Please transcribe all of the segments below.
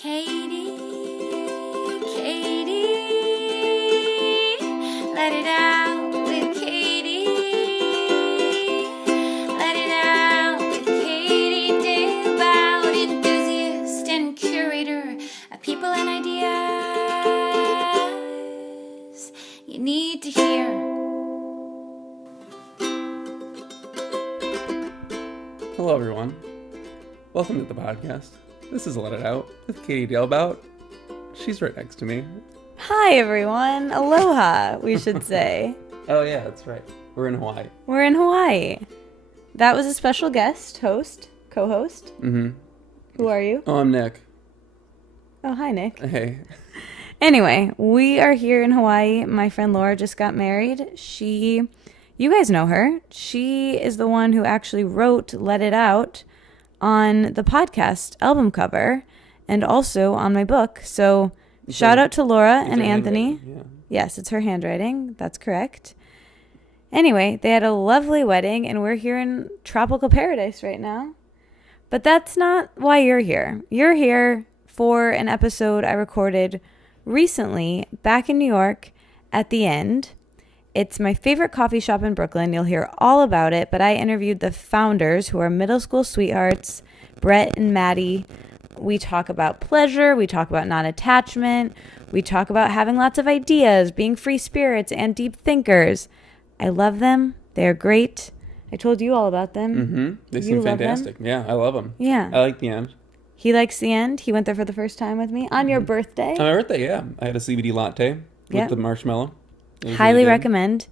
Katie, let it out with Katie. Let it out with Katie Daybout, enthusiast and curator of people and ideas you need to hear. Hello, everyone. Welcome to the podcast. This is Let It Out with Katie Daybout. She's right next to me. Hi, everyone. Aloha, we should say. Oh, yeah, that's right. We're in Hawaii. We're in Hawaii. That was a special guest, co-host. Mm-hmm. Who are you? Oh, I'm Nick. Oh, hi, Nick. Hey. Anyway, we are here in Hawaii. My friend Laura just got married. You guys know her. She is the one who actually wrote Let It Out on the podcast album cover and also on my book. So shout out to Laura and Anthony. Yeah. Yes, it's her handwriting. That's correct. Anyway, they had a lovely wedding and we're here in tropical paradise right now. But that's not why you're here. You're here for an episode I recorded recently back in New York at the end. It's my favorite coffee shop in Brooklyn. You'll hear all about it, but I interviewed the founders who are middle school sweethearts, Bret and Madi. We talk about pleasure. We talk about non-attachment. We talk about having lots of ideas, being free spirits and deep thinkers. I love them. They are great. I told you all about them. Mm-hmm. They seem fantastic. Yeah, I love them. Yeah. I like the end. He likes the end. He went there for the first time with me on your birthday. On my birthday, yeah. I had a CBD latte with the marshmallow. Highly recommend.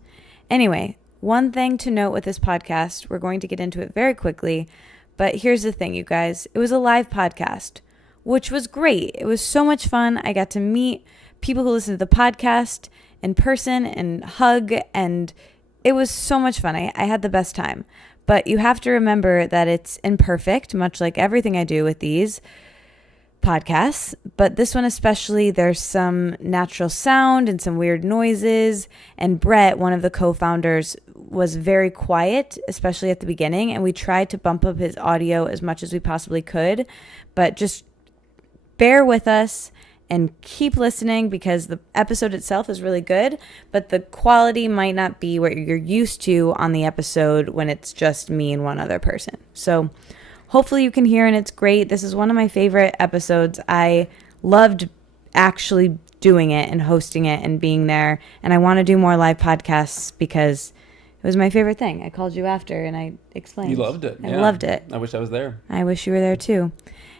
Anyway, one thing to note with this podcast, we're going to get into it very quickly, but here's the thing, you guys. It was a live podcast, which was great. It was so much fun. I got to meet people who listen to the podcast in person and hug, and it was so much fun. I had the best time. But you have to remember that it's imperfect, much like everything I do with these podcasts, but this one especially, there's some natural sound and some weird noises, and Bret, one of the co-founders, was very quiet, especially at the beginning, and we tried to bump up his audio as much as we possibly could, but just bear with us and keep listening because the episode itself is really good, but the quality might not be what you're used to on the episode when it's just me and one other person. So hopefully you can hear, and it's great. This is one of my favorite episodes. I loved actually doing it and hosting it and being there, and I want to do more live podcasts because it was my favorite thing. I called you after, and I explained. You loved it. I loved it. I wish I was there. I wish you were there, too.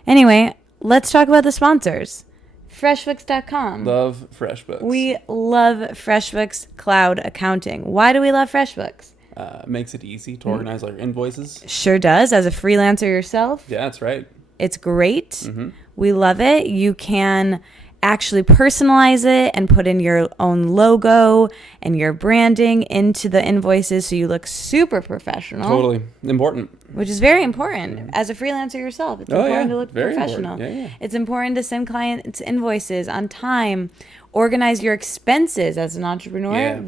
Anyway, let's talk about the sponsors. FreshBooks.com. Love FreshBooks. We love FreshBooks Cloud Accounting. Why do we love FreshBooks? Makes it easy to organize our invoices. Sure does. As a freelancer yourself. Yeah, that's right. It's great. Mm-hmm. We love it. You can actually personalize it and put in your own logo and your branding into the invoices so you look super professional. Totally. Important. Which is very important. As a freelancer yourself, it's important to look very professional. Yeah. It's important to send clients invoices on time, organize your expenses as an entrepreneur. Yeah.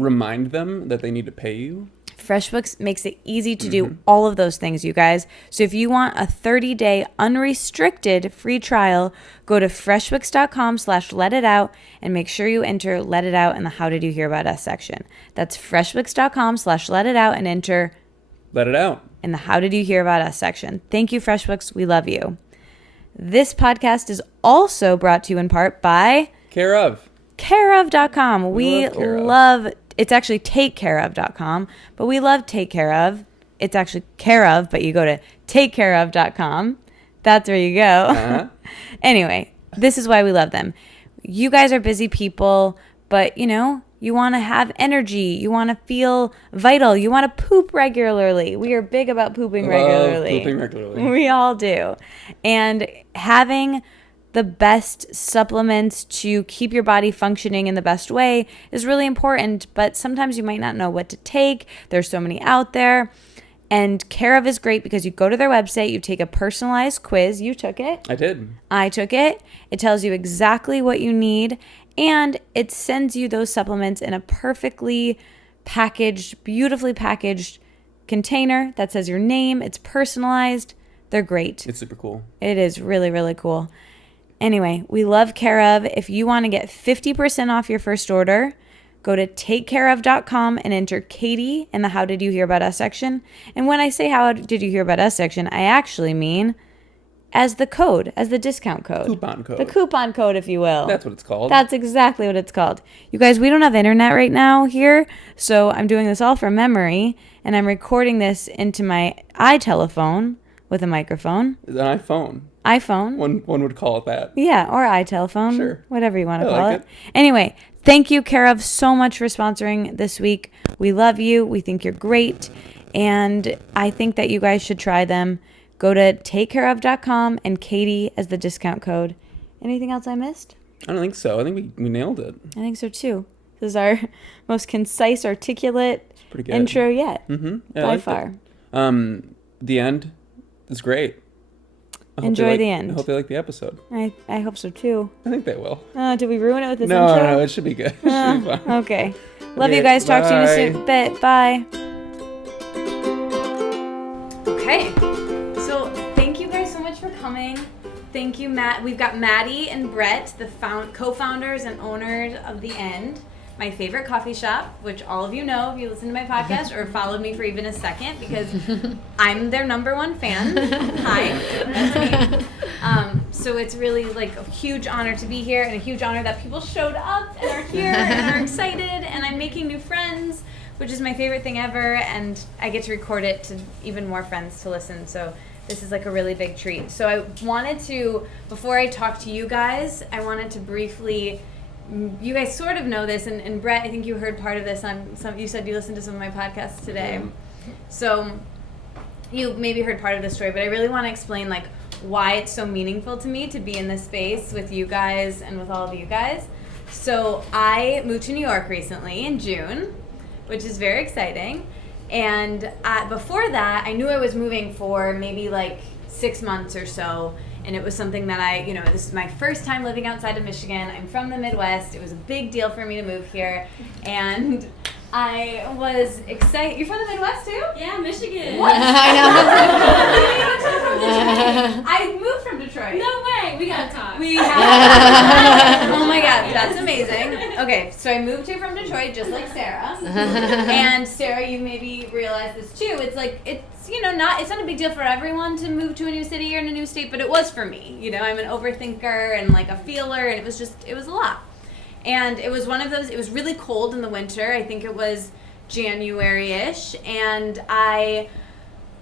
Remind them that they need to pay you. FreshBooks makes it easy to do all of those things, you guys. So if you want a 30-day unrestricted free trial, go to freshbooks.com/letitout and make sure you enter Let It Out in the How Did You Hear About Us section. That's freshbooks.com/letitout and enter Let It Out in the How Did You Hear About Us section. Thank you, FreshBooks. We love you. This podcast is also brought to you in part by careof.com. We love it's actually takecareof.com, but we love Take Care Of. It's actually care of, but you go to takecareof.com. That's where you go. Uh-huh. Anyway, this is why we love them. You guys are busy people, but you want to have energy. You want to feel vital. You want to poop regularly. We are big about pooping regularly. We all do. And having the best supplements to keep your body functioning in the best way is really important, but sometimes you might not know what to take. There's so many out there. And Care of is great because you go to their website, you take a personalized quiz. You took it. I did. I took it. It tells you exactly what you need, and it sends you those supplements in a perfectly packaged, beautifully packaged container that says your name. It's personalized. They're great. It's super cool. It is really, really cool. Anyway, we love Care of. If you want to get 50% off your first order, go to takecareof.com and enter Katie in the How Did You Hear About Us section. And when I say How Did You Hear About Us section, I actually mean as the code, as the discount code. Coupon code. The coupon code, if you will. That's what it's called. That's exactly what it's called. You guys, we don't have internet right now here, so I'm doing this all from memory, and I'm recording this into my iTelephone with a microphone. An iPhone. iPhone. One would call it that. Yeah, or iTelephone. Sure. Whatever you want to I call like it. Anyway, thank you, Care of, so much for sponsoring this week. We love you. We think you're great. And I think that you guys should try them. Go to takecareof.com and Katie as the discount code. Anything else I missed? I don't think so. I think we nailed it. I think so too. This is our most concise, articulate Pretty good. intro yet. Mm-hmm. Yeah, by I liked far. it. The end is great. Enjoy the end. I hope they like the episode. I hope so too. I think they will. Did we ruin it with this No, intro? no, it should be good. It should be fun. Okay. Love Okay, you guys. Talk to you in a bye. soon bit. Bye. Okay. So thank you guys so much for coming. Thank you, Matt. We've got Madi and Bret, the co-founders and owners of The End, my favorite coffee shop, which all of you know if you listen to my podcast or followed me for even a second, because I'm their number one fan. Hi, that's me. So it's really like a huge honor to be here, and a huge honor that people showed up and are here and are excited, and I'm making new friends, which is my favorite thing ever, and I get to record it to even more friends to listen. So this is like a really big treat. So I wanted to, before I talk to you guys, I wanted to briefly, you guys sort of know this, and Bret, I think you heard part of this on some, you said you listened to some of my podcasts today. So you maybe heard part of this story, but I really want to explain like why it's so meaningful to me to be in this space with you guys and with all of you guys. So I moved to New York recently in June, which is very exciting. And before that, I knew I was moving for maybe like 6 months or so. And it was something that this is my first time living outside of Michigan. I'm from the Midwest. It was a big deal for me to move here. And I was excited. You're from the Midwest too? Yeah, Michigan. What? I I moved from Detroit. know. No way. We gotta talk. We have. Oh my God, that's amazing. Okay, so I moved here from Detroit, just like Sarah. And Sarah, you maybe realize this too. It's like it's not a big deal for everyone to move to a new city or in a new state, but it was for me. I'm an overthinker and like a feeler, and it was a lot. And it was one of those. It was really cold in the winter. I think it was January-ish, and I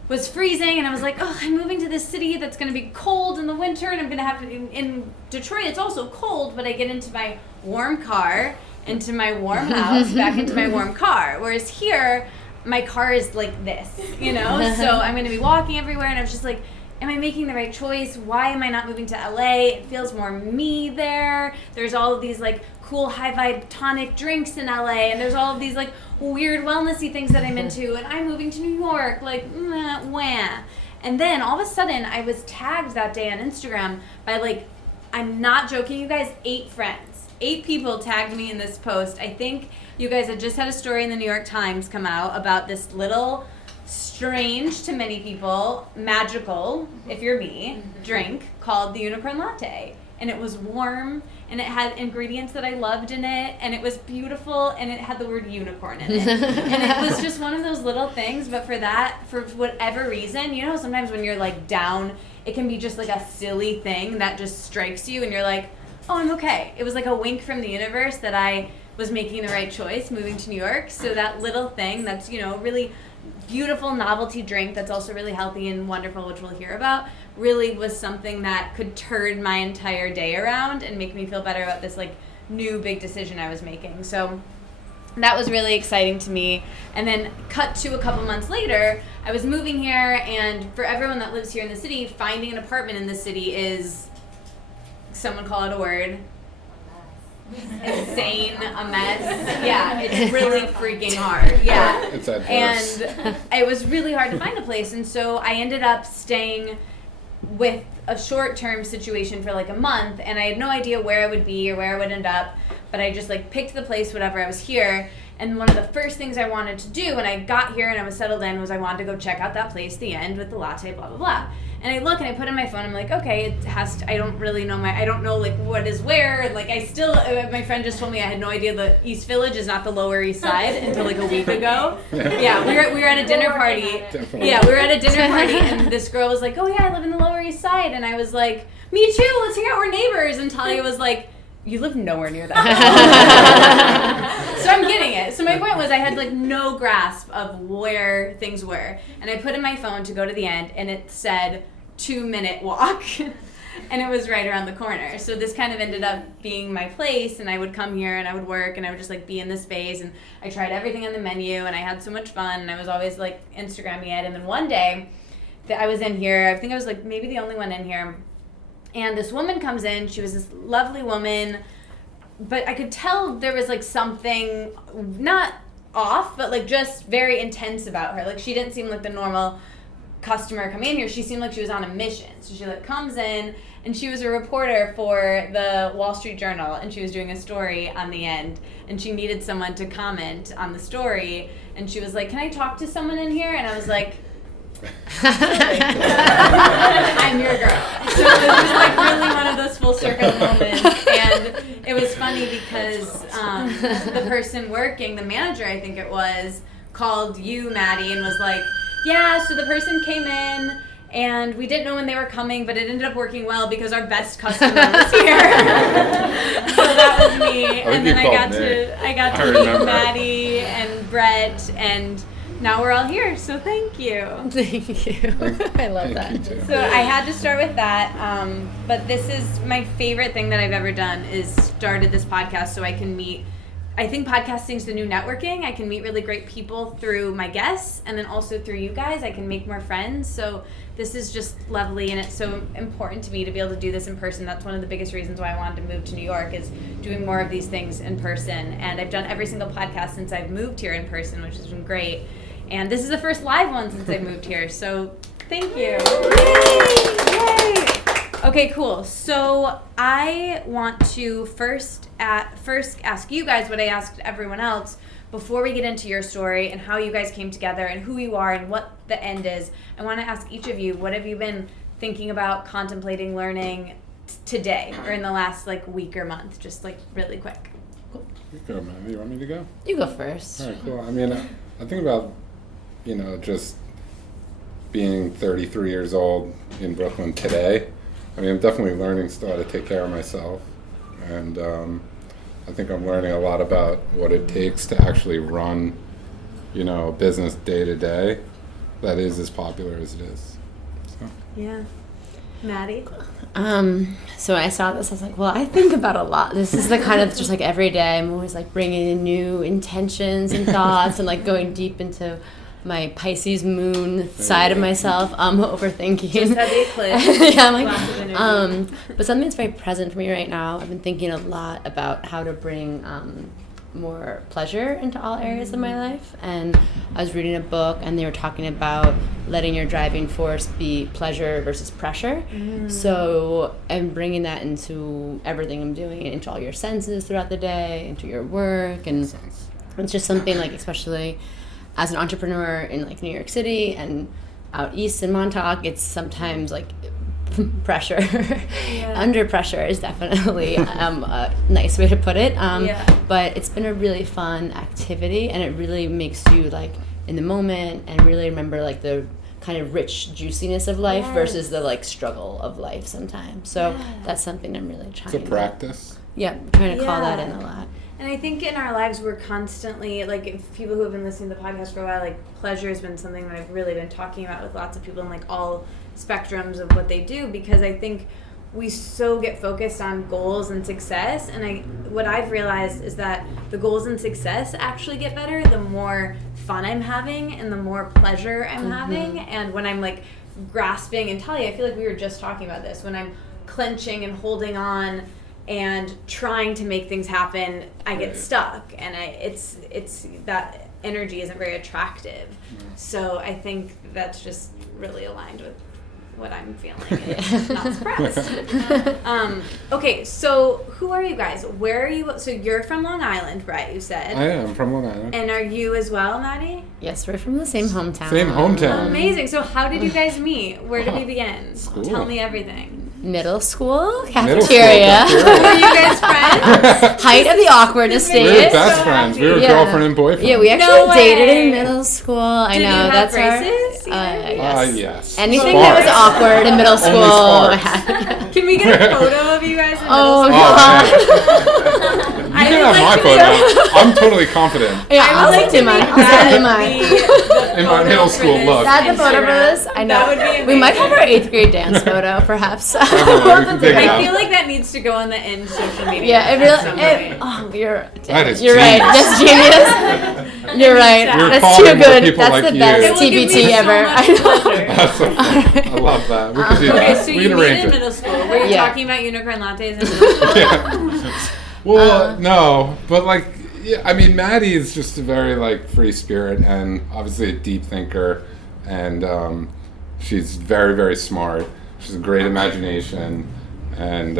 was freezing, and I was like, oh, I'm moving to this city that's going to be cold in the winter, and I'm going to have to, in Detroit, it's also cold, but I get into my warm car, into my warm house, back into my warm car. Whereas here, my car is like this, So I'm going to be walking everywhere, and I was just like, am I making the right choice? Why am I not moving to LA? It feels more me there. There's all of these like cool high vibe tonic drinks in LA, and there's all of these like weird wellnessy things that I'm into, and I'm moving to New York, like wah. And then all of a sudden I was tagged that day on Instagram by like, I'm not joking you guys, 8 friends. 8 people tagged me in this post. I think you guys had just had a story in the New York Times come out about this little strange to many people, magical, if you're me, drink called the Unicorn Latte. And it was warm, and it had ingredients that I loved in it, and it was beautiful, and it had the word unicorn in it. And it was just one of those little things, but for whatever reason, sometimes when you're like down, it can be just like a silly thing that just strikes you, and you're like, oh, I'm okay. It was like a wink from the universe that I was making the right choice moving to New York. So that little thing that's, really beautiful novelty drink that's also really healthy and wonderful, which we'll hear about, really was something that could turn my entire day around and make me feel better about this like new big decision I was making. So that was really exciting to me. And then cut to a couple months later, I was moving here, and for everyone that lives here in the city, finding an apartment in the city is, someone call it a word, insane, a mess. Yeah, it's really freaking hard. Yeah. It's adverse. And it was really hard to find a place, and so I ended up staying with a short-term situation for like a month, and I had no idea where I would be or where I would end up, but I just like picked the place whenever I was here. And one of the first things I wanted to do when I got here and I was settled in was I wanted to go check out that place, The End, with the latte, blah, blah, blah. And I look and I put in my phone. I'm like, okay, it has to, I don't really know I don't know like what is where. Like I still, my friend just told me I had no idea the East Village is not the Lower East Side until like a week ago. Yeah, we were at a dinner party. Definitely. Yeah, we were at a dinner party and this girl was like, oh yeah, I live in the Lower East Side. And I was like, me too, let's hang out, we're neighbors. And Talia was like, you live nowhere near that. So I'm getting it. So my point was I had like no grasp of where things were. And I put in my phone to go to the end and it said 2-minute walk. And it was right around the corner. So this kind of ended up being my place, and I would come here and I would work and I would just like be in this space, and I tried everything on the menu and I had so much fun, and I was always like Instagramming it. And then one day that I was in here, I think I was like maybe the only one in here, and this woman comes in. She was this lovely woman, but I could tell there was like something not off, but like just very intense about her. Like she didn't seem like the normal customer coming in here. She seemed like she was on a mission. So she like comes in, and she was a reporter for the Wall Street Journal, and she was doing a story on the end, and she needed someone to comment on the story, and she was like, can I talk to someone in here? And I was like, I'm your girl. So it was just like really one of those full circle moments. And it was funny because the person working, the manager I think it was, called you, Maddie, and was like, yeah, so the person came in and we didn't know when they were coming, but it ended up working well because our best customer was here. So that was me. And then I got to meet Madi and Bret, and now we're all here, so thank you. Thank you. I love that. You too. So I had to start with that, but this is my favorite thing that I've ever done is started this podcast so I can meet. I think podcasting's the new networking. I can meet really great people through my guests, and then also through you guys, I can make more friends. So this is just lovely, and it's so important to me to be able to do this in person. That's one of the biggest reasons why I wanted to move to New York, is doing more of these things in person. And I've done every single podcast since I've moved here in person, which has been great. And this is the first live one since I've moved here, so thank you. Yay! Okay, cool. So I want to first ask you guys what I asked everyone else before we get into your story and how you guys came together and who you are and what the end is. I want to ask each of you, what have you been thinking about, contemplating, learning today or in the last like week or month? Just like really quick. You go, man. You want me to go? You go first. All right, cool. I mean, I think about, just being 33 years old in Brooklyn today. I mean, I'm definitely learning still how to take care of myself. And I think I'm learning a lot about what it takes to actually run, a business day to day that is as popular as it is. So. Yeah. Maddie? So when I saw this, I was like, well, I think about a lot. This is the kind of just like every day I'm always like bringing in new intentions and thoughts and like going deep into my Pisces moon side of myself. Overthinking. Just had the eclipse. Yeah, I'm Lots of energy. but something that's very present for me right now. I've been thinking a lot about how to bring more pleasure into all areas of my life. And I was reading a book, and they were talking about letting your driving force be pleasure versus pressure. So I'm bringing that into everything I'm doing, into all your senses throughout the day, into your work, and it's just something like, especially as an entrepreneur in like New York City and out east in Montauk, it's sometimes like pressure. Yeah. Under pressure is definitely a nice way to put it. But it's been a really fun activity, and it really makes you like in the moment and really remember like the kind of rich juiciness of life versus the like struggle of life sometimes. So that's something I'm really trying It's a practice. Trying to call that in a lot. And I think in our lives we're constantly, like if people who have been listening to the podcast for a while, like pleasure has been something that I've really been talking about with lots of people in like all spectrums of what they do, because I think we so get focused on goals and success, and what I've realized is that the goals and success actually get better the more fun I'm having and the more pleasure I'm having. And when I'm like grasping, and Talia, I feel like we were just talking about this, when I'm clenching and holding on and trying to make things happen, I get stuck, and it's that energy isn't very attractive. So I think that's just really aligned with what I'm feeling. Not surprised. Okay, so who are you guys? Where are you? So you're from Long Island, Brett, you said. I am from Long Island. And are you as well, Maddie? Yes, we're from the same hometown. Same hometown. Amazing. So how did you guys meet? Where did we begin? School. Tell me everything. Middle school Middle school cafeteria. Were you guys friends? Height of the awkwardness We were stage. best so friends. We happy. were Yeah. girlfriend and boyfriend. Yeah, we actually No way. dated in middle school. I Did know you have that's braces? yes. Yes. Anything Sparks. that was awkward in middle school. Only I sparks. had. Can we get a photo of you guys in Oh, middle Oh, school? man. You I can would have my like to photo. I'm totally confident. Yeah, I I'll would like send you to mine. make I'll send you that mine. be In my photo middle for school this look. That's the photo for Instagram. this. I know. That would be We might have our amazing. 8th grade dance photo, perhaps. we can dig it I out. feel like that needs to go on the end social media. Yeah, it at some really. point. Oh, you're. That is You're right. genius. That's genius. You're right. We're That's calling too more good. people That's like the you. best It will give TBT me so ever. much I know. pleasure. That's so fun. I love that. We could do Okay, that. so We you can meet arrange in it. middle school. Were you Yeah. talking about unicorn lattes in middle school? Yeah. Well, no, but like, yeah, I mean, Maddie is just a very like free spirit and obviously a deep thinker, and she's very, very smart. She's a great imagination, and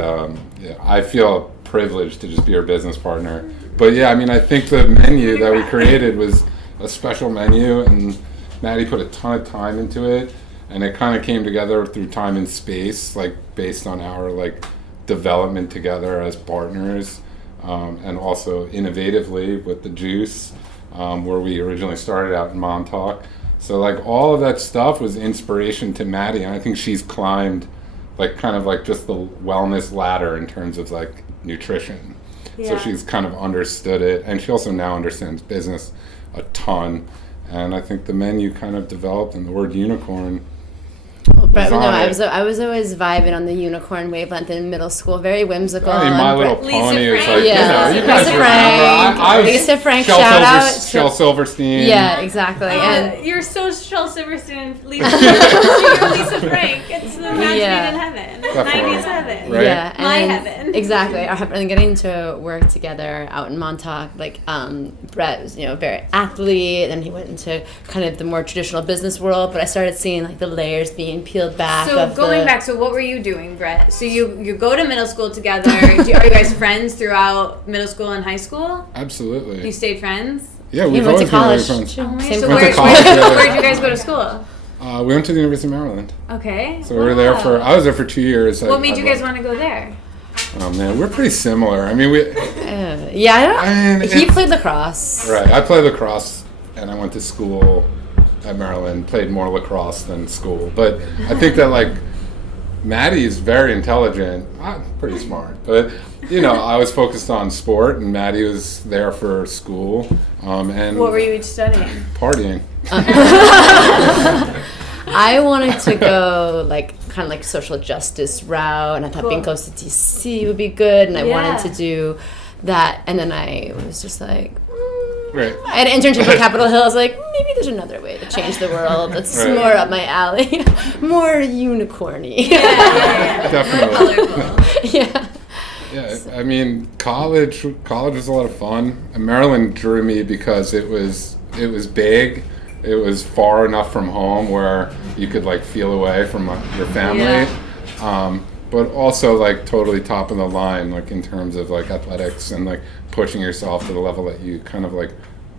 yeah, I feel privileged to just be her business partner. But yeah, I mean, I think the menu that we created was a special menu, and Maddie put a ton of time into it, and it kind of came together through time and space, like based on our like development together as partners, and also innovatively with the juice, where we originally started out in Montauk. So like all of that stuff was inspiration to Maddie, and I think she's climbed like kind of like just the wellness ladder in terms of like nutrition. So Yeah. she's kind of understood it, and she also now understands business a ton. And I think the menu kind of developed, and the word unicorn. Brett, no, on I it. was always vibing on the unicorn wavelength in middle school. Very whimsical. I mean, My and Little Brett- Lisa Pony is Frank. like, Yeah. you know, you guys Lisa remember. I was Lisa Frank, Shel shout Silver- out. Shel Silverstein. Yeah, exactly. And You're so Shel Silverstein, Lisa. You're Lisa Frank. It's the match Yeah. made in heaven. Definitely. 90s heaven. Right? yeah, My and heaven. exactly. And getting to work together out in Montauk, like Brett was, very athlete, and he went into kind of the more traditional business world. But I started seeing like the layers being peeled back. So of going the, back, so what were you doing, Brett? So you go to middle school together. Are you guys friends throughout middle school and high school? Absolutely. You stayed friends? Yeah, he we've went to always been really college. friends. too. Oh my- Same so Went college. to college together. where'd you guys go to school? We went to the University of Maryland. Okay. So we were there for, I was there for 2 years. What made you guys want to go there? Oh man, we're pretty similar. I mean, we, Yeah, I don't. I mean, He it's- played lacrosse. right, I played lacrosse and I went to school at Maryland, played more lacrosse than school. But I think that like, Maddie is very intelligent. I'm pretty smart, but I was focused on sport, and Maddie was there for school, and What were you each studying? partying. I wanted to go like kind of like social justice route, and I thought being Cool. close to DC would be good, and I Yeah. wanted to do that, and then I was just like, Right. I had an internship at Capitol Hill. I was like, maybe there's another way to change the world that's Right. more up my alley, more unicorny. Definitely. Colorful. yeah. Yeah, I mean, college was a lot of fun. And Maryland drew me because it was big. It was far enough from home where you could like feel away from your family. But also like totally top of the line, like in terms of like athletics and like pushing yourself to the level that you kind of like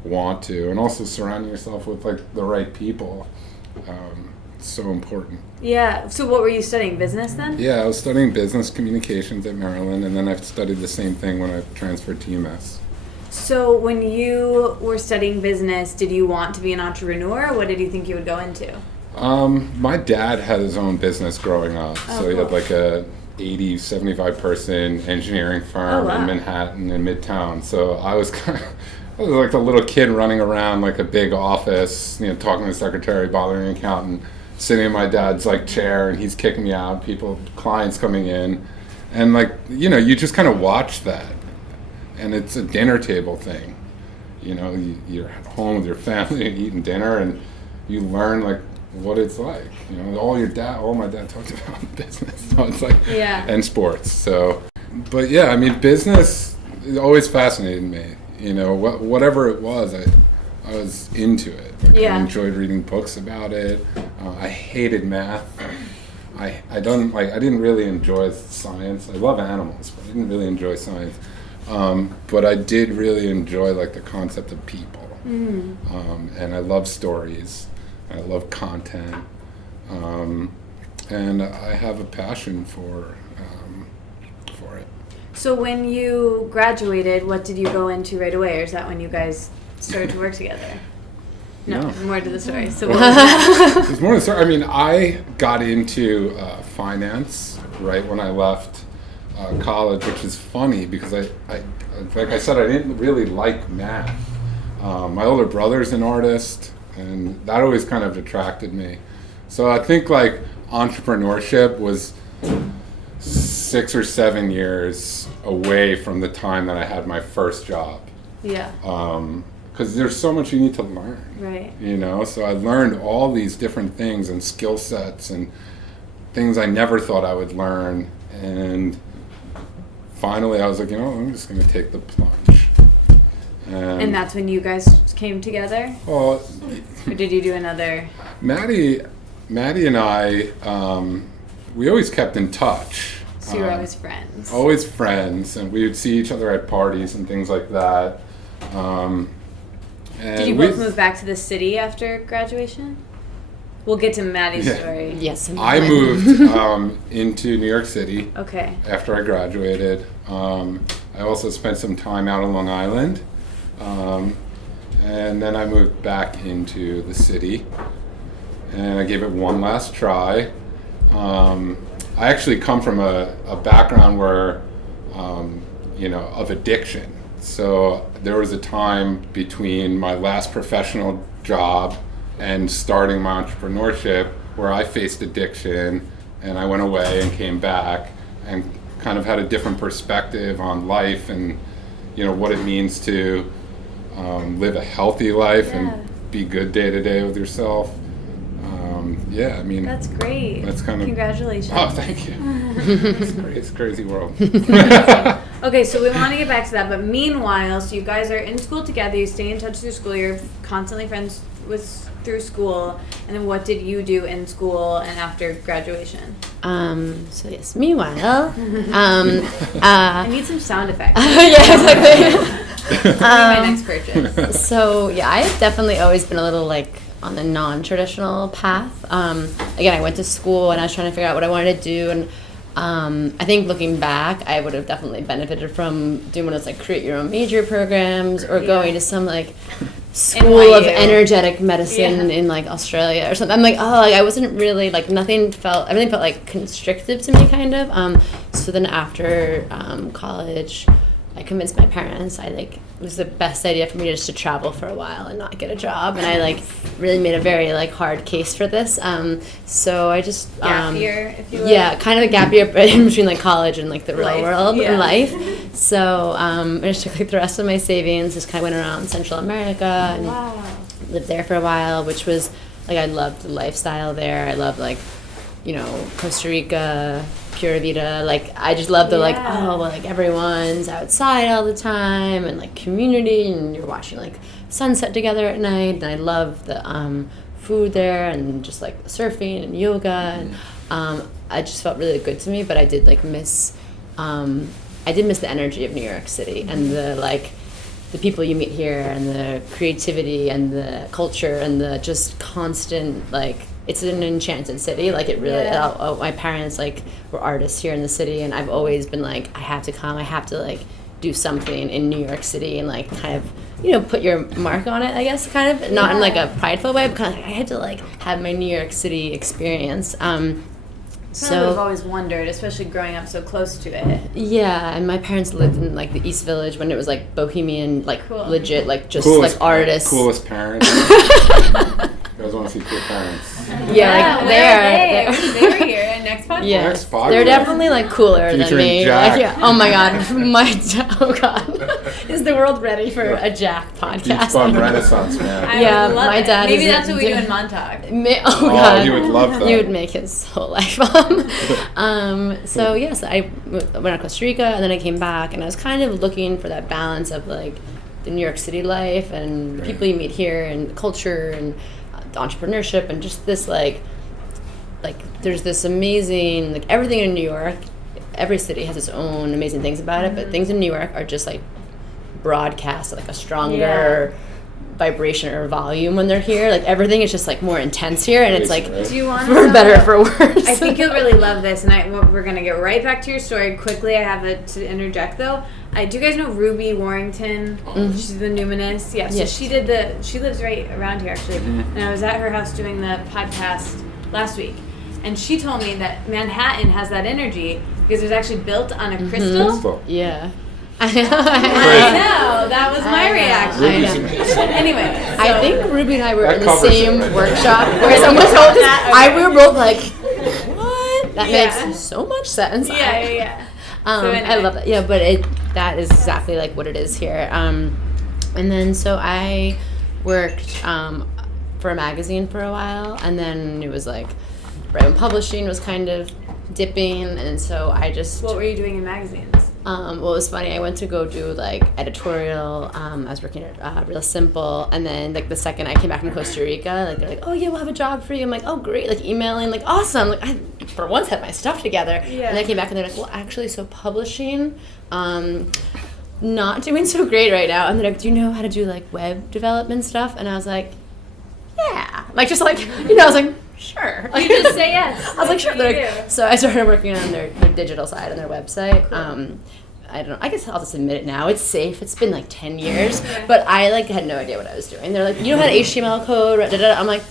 want to, and also surrounding yourself with like the right people. It's so important. Yeah. So what were you studying? Business then? Yeah, I was studying business communications at Maryland, and then I've studied the same thing when I transferred to UMass. So when you were studying business, did you want to be an entrepreneur, or what did you think you would go into? My dad had his own business growing up, so he had cool. like a 75 person engineering firm wow. in Manhattan in Midtown. So I was I was like a little kid running around like a big office, talking to the secretary, bothering an accountant, sitting in my dad's like chair, and he's kicking me out, clients coming in, and like, you just kind of watch that, and it's a dinner table thing. You're at home with your family and eating dinner, and you learn like what it's like. All my dad talked about business. So it's like, Yeah. and sports. So, but yeah, I mean, business always fascinated me. Whatever it was, I was into it. Like, Yeah. I enjoyed reading books about it. I hated math. I didn't really enjoy science. I love animals, but I didn't really enjoy science. But I did really enjoy like the concept of people, and I love stories, and I love content, and I have a passion for it. So when you graduated, what did you go into right away, or is that when you guys started to work together? No, more to the story. So what was that? There's more to the story. I mean, I got into finance right when I left college, which is funny because I like I said, I didn't really like math. My older brother's an artist, and that always kind of attracted me. So I think like entrepreneurship was 6 or 7 years away from the time that I had my first job. Yeah. Because there's so much you need to learn. Right. You know, so I learned all these different things and skill sets and things I never thought I would learn. And finally I was like, I'm just going to take the plunge. And that's when you guys came together? Well, Or did you do another? Maddie and I, we always kept in touch. So you were always friends? Always friends, and we would see each other at parties and things like that. And Did you both move back to the city after graduation? We'll get to Maddie's story. Yes. I moved into New York City Okay. after I graduated. I also spent some time out on Long Island. And then I moved back into the city. And I gave it one last try. I actually come from a background where, of addiction. So there was a time between my last professional job and starting my entrepreneurship where I faced addiction, and I went away and came back and kind of had a different perspective on life and, what it means to live a healthy life and be good day to day with yourself. I mean, that's great. That's kind of congratulations. Oh, thank you. It's a crazy world. Okay, so we want to get back to that, but meanwhile, so you guys are in school together. You stay in touch through school. You're constantly friends through school. And then what did you do in school and after graduation? So yes. Meanwhile, I need some sound effects. yeah, exactly. My next purchase. So yeah, I've definitely always been a little like on the non-traditional path. Again, I went to school and I was trying to figure out what I wanted to do, and I think looking back, I would have definitely benefited from doing one of those like create your own major programs or going to some like school NYU. of energetic medicine in like Australia or something. I'm like, I wasn't really like everything felt like constrictive to me kind of. So then after college, I convinced my parents it was the best idea for me just to travel for a while and not get a job, and I really made a very hard case for this. So I just Gap year, if you will. Yeah, kind of a gap year in between college and the real world and life. So I just took the rest of my savings, just kind of went around Central America and lived there for a while, which was I loved the lifestyle there. I loved Costa Rica, Pura Vida. I just love the everyone's outside all the time and community, and you're watching sunset together at night. And I love the food there and just surfing and yoga, and I just felt really good to me. But I did miss the energy of New York City and the people you meet here and the creativity and the culture and the just constant it's an enchanted city. It really. My parents were artists here in the city, and I've always been I have to come. I have to do something in New York City and kind of put your mark on it. I guess kind of not in a prideful way, but I had to have my New York City experience. So I've always wondered, especially growing up so close to it. Yeah, and my parents lived in the East Village when it was bohemian, cool. Legit, just coolest, artists. Coolest parents. You guys want to see cool parents? Yeah, they were here at next podcast. Yeah, Next podcast. they're definitely cooler than Featuring me. Jack. Oh my god, oh god, is the world ready for a Jack podcast? Beach bum Renaissance man. I would love my it. dad. Maybe that's what we do in Montauk. Oh god, you would love that. You would make his whole life. So yes, I went to Costa Rica and then I came back, and I was kind of looking for that balance of the New York City life and the people you meet here and the culture and the entrepreneurship and just this like there's this amazing, like everything in New York, every city has its own amazing things about it, but things in New York are just like broadcast at like a stronger vibration or volume when they're here. Like everything is just like more intense here, and it's like Do you want for better or for worse. I think you'll really love this, and we're gonna get right back to your story quickly. I have to interject though. Do you guys know Ruby Warrington? She's the numinous. Yeah, so Yes. she lives right around here actually. And I was at her house doing the podcast last week, and she told me that Manhattan has that energy because it was actually built on a crystal. Crystal. Yeah. I know, that was my reaction. Ruby's I know. amazing. Anyway, I think Ruby and I were That in the covers it same right there. workshop where someone told us. We were both like, what? That Yeah. makes so much sense. yeah. So I anyway. love that. Yeah, but that is exactly like what it is here. And then so I worked for a magazine for a while, and then it was like right when publishing was kind of dipping, and so I just What were you doing in magazines? well, it was funny. I went to go do like editorial. I was working at Real Simple, and then like the second I came back from Costa Rica, like they're like, "Oh yeah, we'll have a job for you." I'm like, "Oh great!" Like emailing, like awesome. Like I for once had my stuff together. Yeah. And I came back and they're like, "Well, actually, so publishing, not doing so great right now." And they're like, "Do you know how to do like web development stuff?" And I was like, "Yeah," like just like I was like, "Sure." Like, You just say yes. I was like, sure. That's what They're you like, do. so I started working on their digital side on their website. I don't know. I guess I'll just admit it now. It's safe. It's been like 10 years, but I like had no idea what I was doing. They're like, you know how to HTML code? Da, da, da. I'm like,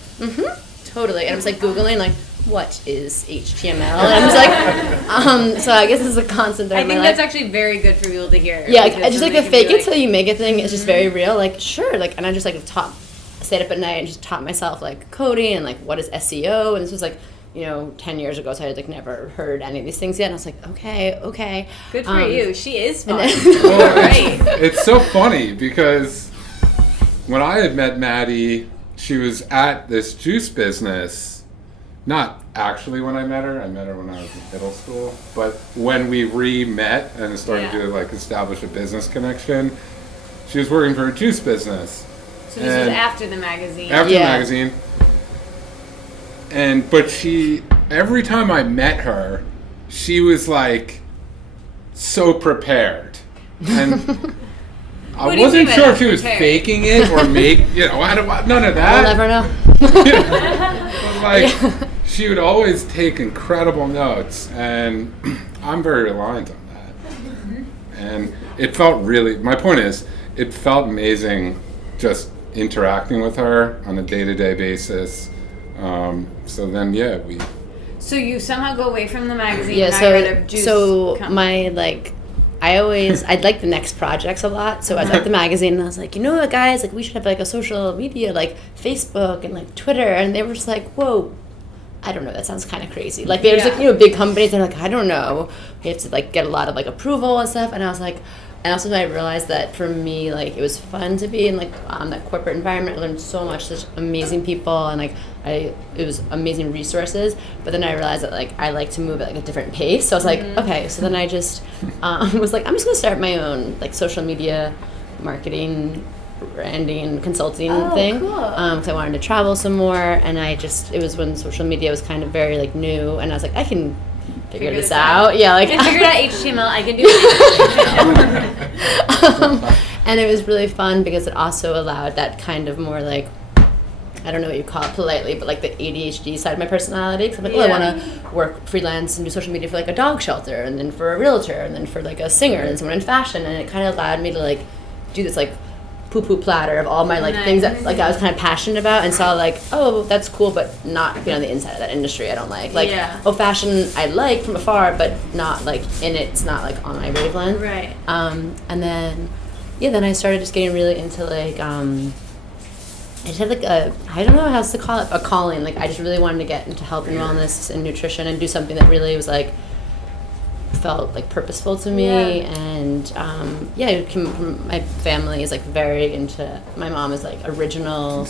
totally. And I was like Googling like, what is HTML? And I was like, so I guess this is a constant. I think that's actually very good for people to hear. Yeah, because I just then like they the can be fake it till you make it thing is just very real. Like, sure, like, and I just like stayed up at night and just taught myself like coding and like what is SEO, and this was like 10 years ago, so I had like never heard any of these things yet, and I was like, okay. Good for you. She is fun. Well, Right. it's so funny because when I had met Maddie, she was at this juice business. Not actually when I met her when I was in middle school. But when we re-met and started to like establish a business connection, she was working for a juice business. So this was after the magazine. After the magazine. But she, every time I met her, she was like so prepared. And I What do you wasn't mean by sure that, if she was prepared? faking it or none of We'll that. never know. But like, she would always take incredible notes, and I'm very reliant on that. And it felt my point is, it felt amazing just interacting with her on a day-to-day basis. So then, we... So you somehow go away from the magazine. Yeah, and now you're at a juice company. I'd like the next projects a lot. So I was at the magazine and I was like, you know what, guys, like we should have like a social media, like Facebook and like Twitter. And they were just like, whoa, I don't know, that sounds kind of crazy. Like they were just like, big companies. They're like, I don't know. We have to like get a lot of like approval and stuff. And I was like, and also I realized that for me, like it was fun to be in like that corporate environment. I learned so much, such amazing people, and like it was amazing resources. But then I realized that like I like to move at like a different pace. So I was like, okay. So then I just was like, I'm just gonna start my own like social media marketing, branding, consulting thing. Cool. Because I wanted to travel some more, and it was when social media was kind of very like new, and I was like, I can figure this out. Yeah, like I figured out HTML. I can do it. And it was really fun because it also allowed that kind of more like, I don't know what you call it politely, but like the ADHD side of my personality. Because I'm like, I want to work freelance and do social media for like a dog shelter, and then for a realtor, and then for like a singer and someone in fashion. And it kind of allowed me to like do this like poo-poo platter of all my like things that like I was kind of passionate about, and saw like, oh, that's cool, but not being on the inside of that industry. I don't like fashion I like from afar, but not like in it. It's not like on my wavelength. Right. And then I started just getting really into like I just had like I don't know how else to call it, a calling. Like I just really wanted to get into health and wellness and nutrition and do something that really was like felt like purposeful to me. And it came from, my family is like very into, my mom is like original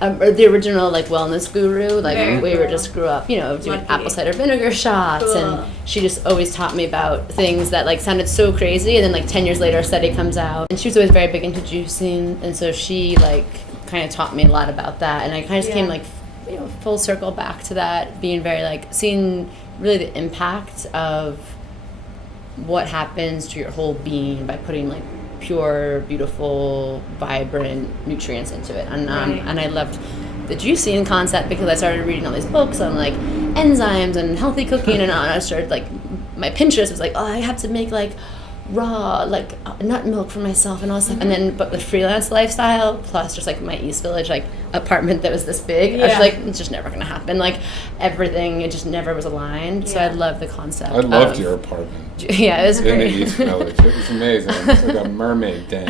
the original like wellness guru. Like we were just grew up doing apple cider vinegar shots. Cool. And she just always taught me about things that like sounded so crazy, and then like 10 years later a study comes out, and she was always very big into juicing, and so she like kind of taught me a lot about that, and I kind of just came like full circle back to that, being very like seeing really the impact of what happens to your whole being by putting like pure, beautiful, vibrant nutrients into it. And and I loved the juicing concept because I started reading all these books on like enzymes and healthy cooking, and I started like my Pinterest was like, oh, I have to make like raw like nut milk for myself and all this stuff. And then but the freelance lifestyle plus just like my East Village like apartment that was this big, I was like, it's just never gonna happen. Like everything, it just never was aligned. So I love the concept. I loved your apartment. Yeah, it was in great. the East Village. It was amazing. It's like a mermaid den.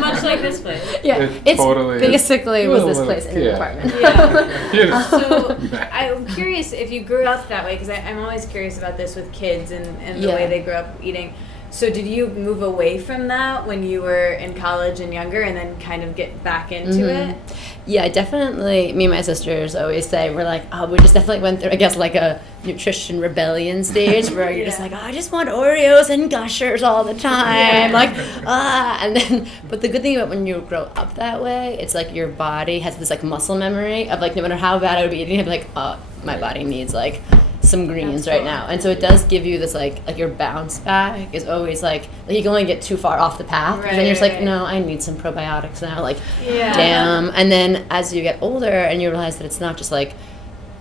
Much like this place. Yeah, It totally basically is. was Well, this well, place in yeah. an apartment. Yeah. You know. So I'm curious if you grew up that way, because I'm always curious about this with kids and the way they grew up eating. So did you move away from that when you were in college and younger, and then kind of get back into it? Yeah, definitely. Me and my sisters always say, we're like, oh, we just definitely went through, I guess, like a nutrition rebellion stage where you're just like, oh, I just want Oreos and Gushers all the time. Like, and then, but the good thing about when you grow up that way, it's like your body has this like muscle memory of like, no matter how bad I would be eating, I'd be like, oh, my body needs like some greens right now. And so it does give you this like your bounce back is always like you can only get too far off the path, and then you're just like, no, I need some probiotics now, like damn. And then as you get older and you realize that it's not just like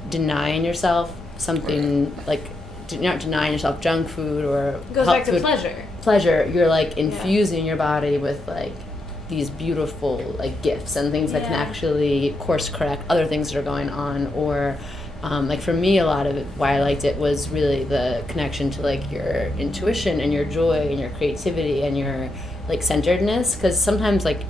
denying yourself something, like you're not denying yourself junk food or It goes health back to food. Pleasure, you're like infusing your body with like these beautiful like gifts and things that can actually course correct other things that are going on. Or like for me, a lot of it, why I liked it was really the connection to like your intuition and your joy and your creativity and your like centeredness. Because sometimes like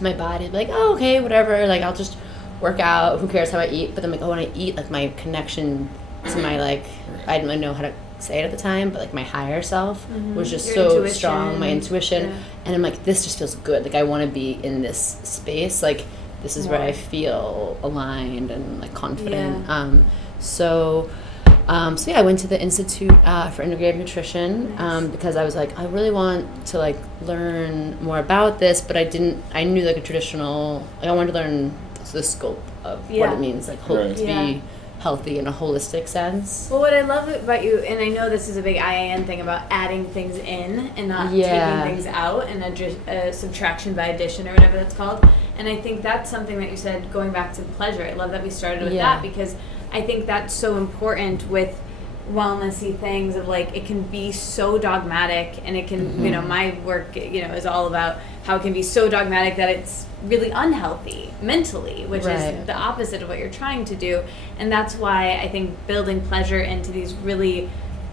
my body would be like, oh, okay, whatever, like I'll just work out, who cares how I eat. But then like, oh, when I eat, like my connection to my like, I didn't really know how to say it at the time, but like my higher self was just Your so intuition. strong, my intuition. And I'm like, this just feels good, like I want to be in this space, like this is where I feel aligned and like confident. So yeah, I went to the Institute for Integrative Nutrition because I was like, I really want to like learn more about this, but I knew like a traditional, like I wanted to learn the scope of what it means, like hope to be healthy in a holistic sense. Well, what I love about you, and I know this is a big IAN thing about adding things in and not taking things out, and a subtraction by addition or whatever that's called. And I think that's something that you said, going back to pleasure. I love that we started with that, because I think that's so important with wellnessy things of like, it can be so dogmatic, and it can, you know, my work, you know, is all about how it can be so dogmatic that it's really unhealthy mentally, which is the opposite of what you're trying to do. And that's why I think building pleasure into these really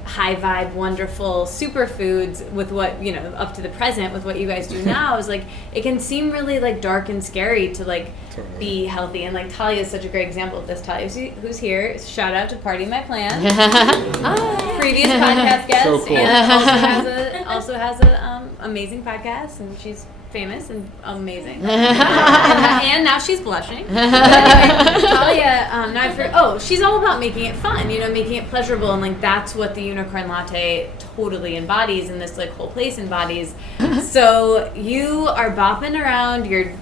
high vibe, wonderful superfoods with what, you know, up to the present with what you guys do now is like, it can seem really like dark and scary to like be healthy. And like Talia is such a great example of this. Talia, who's here, shout out to Party My Plan, previous podcast guest, So cool. and also has a amazing podcast, and she's famous and amazing. And now she's blushing. But anyway, Talia, she's all about making it fun, you know, making it pleasurable, and like that's what the unicorn latte totally embodies, and this like whole place embodies. So you are bopping around, you're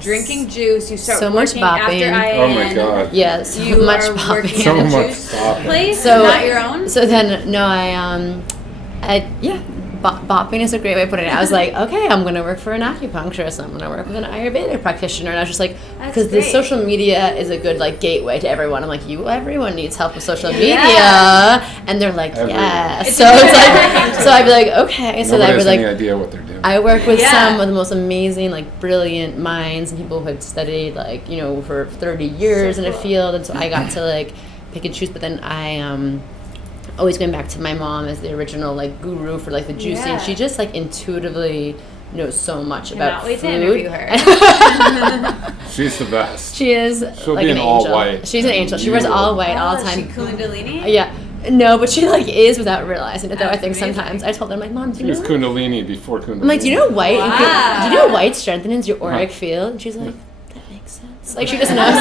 drinking juice, you start So much working bopping. after IAN. Oh my God. Yes, You much are bopping. working So at a much juice bopping. place, So- not your own. So then, no, bopping is a great way of putting it. I was like, okay, I'm going to work for an acupuncturist. I'm going to work with an Ayurvedic practitioner. And I was just like, because the social media is a good like gateway to everyone. I'm like, everyone needs help with social media. And they're like, yes. So it's like, so I'd be like, okay. So Nobody I has would any like, idea what they're doing. I work with some of the most amazing, like brilliant minds and people who had studied like, you know, for 30 years in a field. And so I got to like pick and choose. But then I, always going back to my mom as the original like guru for like the juicing. She just like intuitively knows so much about Cannot wait food. to interview her. She's the best. She is She'll like be an in all angel. white. She's an angel. She wears all white all the Is she time. Kundalini? Yeah. No, but she like is without realizing it though. I That's think amazing. sometimes I told her, I'm like, Mom, do She you was know? Kundalini before Kundalini. I'm like, do you know white? Wow. Do you know white strengthens your auric field? And she's like, that makes sense. Like she just knows.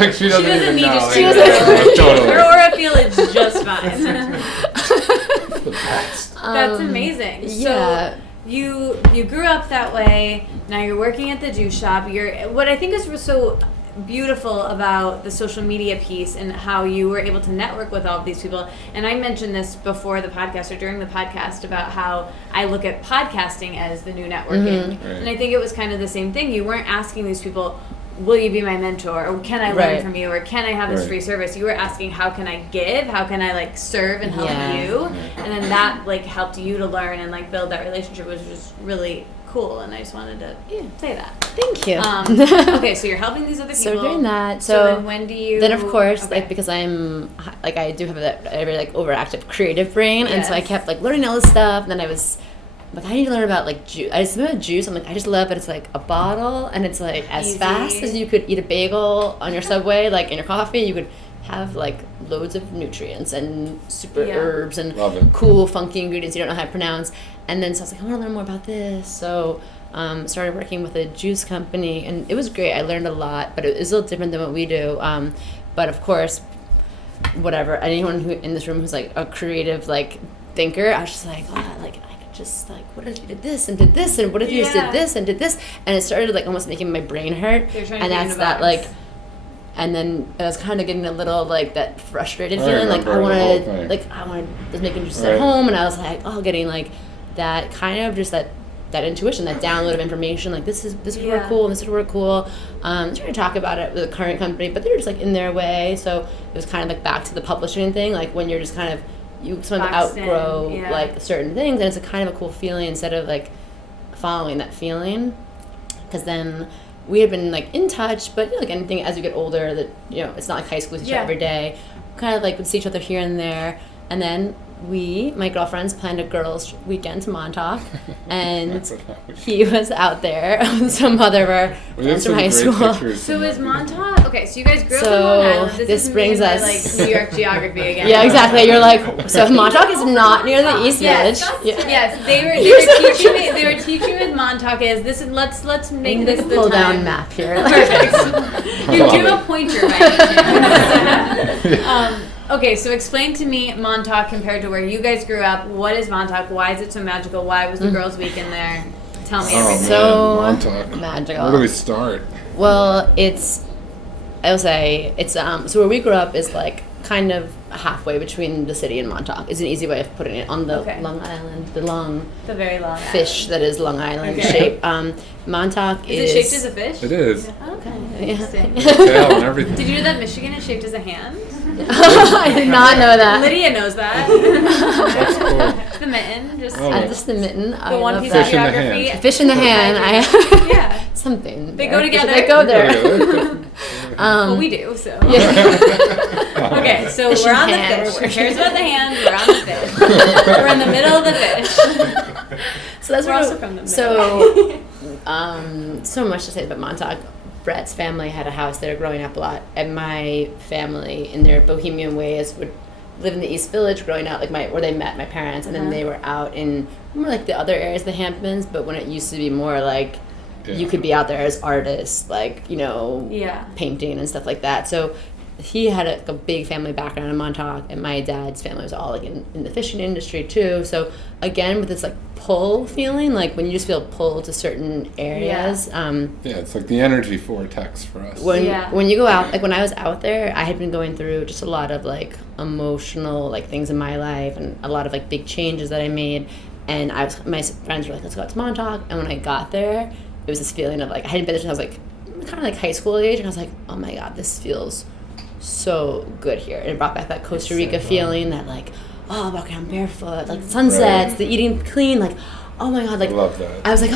Like she doesn't even need know. to Like, see her. yeah, totally. Her aura field is just fine. The best. That's amazing. yeah. So you grew up that way. Now you're working at the juice shop. What I think is so beautiful about the social media piece and how you were able to network with all of these people. And I mentioned this before the podcast or during the podcast about how I look at podcasting as the new networking. Right. And I think it was kind of the same thing. You weren't asking these people, will you be my mentor, or can I learn from you, or can I have this free service? You were asking, how can I give, how can I like serve and help you, and then that like helped you to learn and like build that relationship, which was really cool. And I just wanted to say that. Thank you. Okay, so you're helping these other people. So doing that. So then when do you? Then of course, like because I'm like I do have a very like overactive creative brain, and so I kept like learning all this stuff. And then I was like, I need to learn about like juice. I just remember juice. I'm like, I just love it. It's like a bottle, and it's like as Easy. fast as you could eat a bagel on your Subway, like in your coffee, you could have like loads of nutrients and super herbs and cool, funky ingredients you don't know how to pronounce. And then so I was like, I want to learn more about this. So started working with a juice company, and it was great. I learned a lot, but it was a little different than what we do. But of course, whatever, anyone who in this room who's like a creative like thinker, I was just like, like I could just like, what if you did this and did this, and what if you just did this and did this, and it started like almost making my brain hurt. And that's that like. And then I was kind of getting a little like that frustrated feeling, like I wanted was making just at home, and I was like, getting like that kind of just that intuition, that download of information, like this would work cool, and this would work cool. Trying to talk about it with the current company, but they were just like in their way, so it was kind of like back to the publishing thing, like when you're just kind of you sometimes outgrow like certain things, and it's a kind of a cool feeling instead of like following that feeling, because then. We had been like in touch, but like anything as you get older, that it's not like high school, you see each other every day. Kind of like would see each other here and there, and then my girlfriends, planned a girls' weekend to Montauk, and he was out there with some other of our friends from high school. So is Montauk okay? So you guys grew up in Long Island. This brings us like New York geography again. Yeah, exactly. You're like, so Montauk is not near the East Village. Yes, they were teaching me what Montauk is. This is let's make this the pull time. down map here. Perfect. You do a pointer, right? Okay, so explain to me Montauk compared to where you guys grew up. What is Montauk? Why is it so magical? Why was the girls' weekend there? Tell me everything. So Montauk. Magical. Where do we start? Well, so where we grew up is like kind of halfway between the city and Montauk. Is an easy way of putting it on the Long Island, the very long fish that is Long Island shape. Montauk is it shaped as a fish? It is. Okay. Interesting. Tail and everything. Did you know that Michigan is shaped as a hand? I did not know that. Lydia knows that. That's cool. The mitten, just the mitten. The one piece of geography. Fish in the hand. Yeah. Something. They go together. They go there. Well, we do. So. Yeah. Okay, so we're on the fish. Who cares about the hand? We're on the fish. We're in the middle of the fish. So that's we're also from the middle. So much to say about Montauk. Bret's family had a house there growing up a lot, and my family, in their bohemian ways, would live in the East Village growing up, like where they met my parents, and then they were out in more like the other areas of the Hamptons, but when it used to be more like you could be out there as artists, like, painting and stuff like that. So he had a big family background in Montauk, and my dad's family was all like in the fishing industry too. So again, with this like pull feeling, like when you just feel pulled to certain areas. It's like the energy vortex for us. When you go out, like when I was out there, I had been going through just a lot of like emotional like things in my life, and a lot of like big changes that I made. And my friends were like, let's go out to Montauk. And when I got there, it was this feeling of like, I hadn't been there since I was like kind of like high school age, and I was like, oh my God, this feels so good here. And it brought back that Costa Rica feeling, that like, walking around barefoot, like sunsets, the eating clean, like, oh my God, like, I love that. I was like,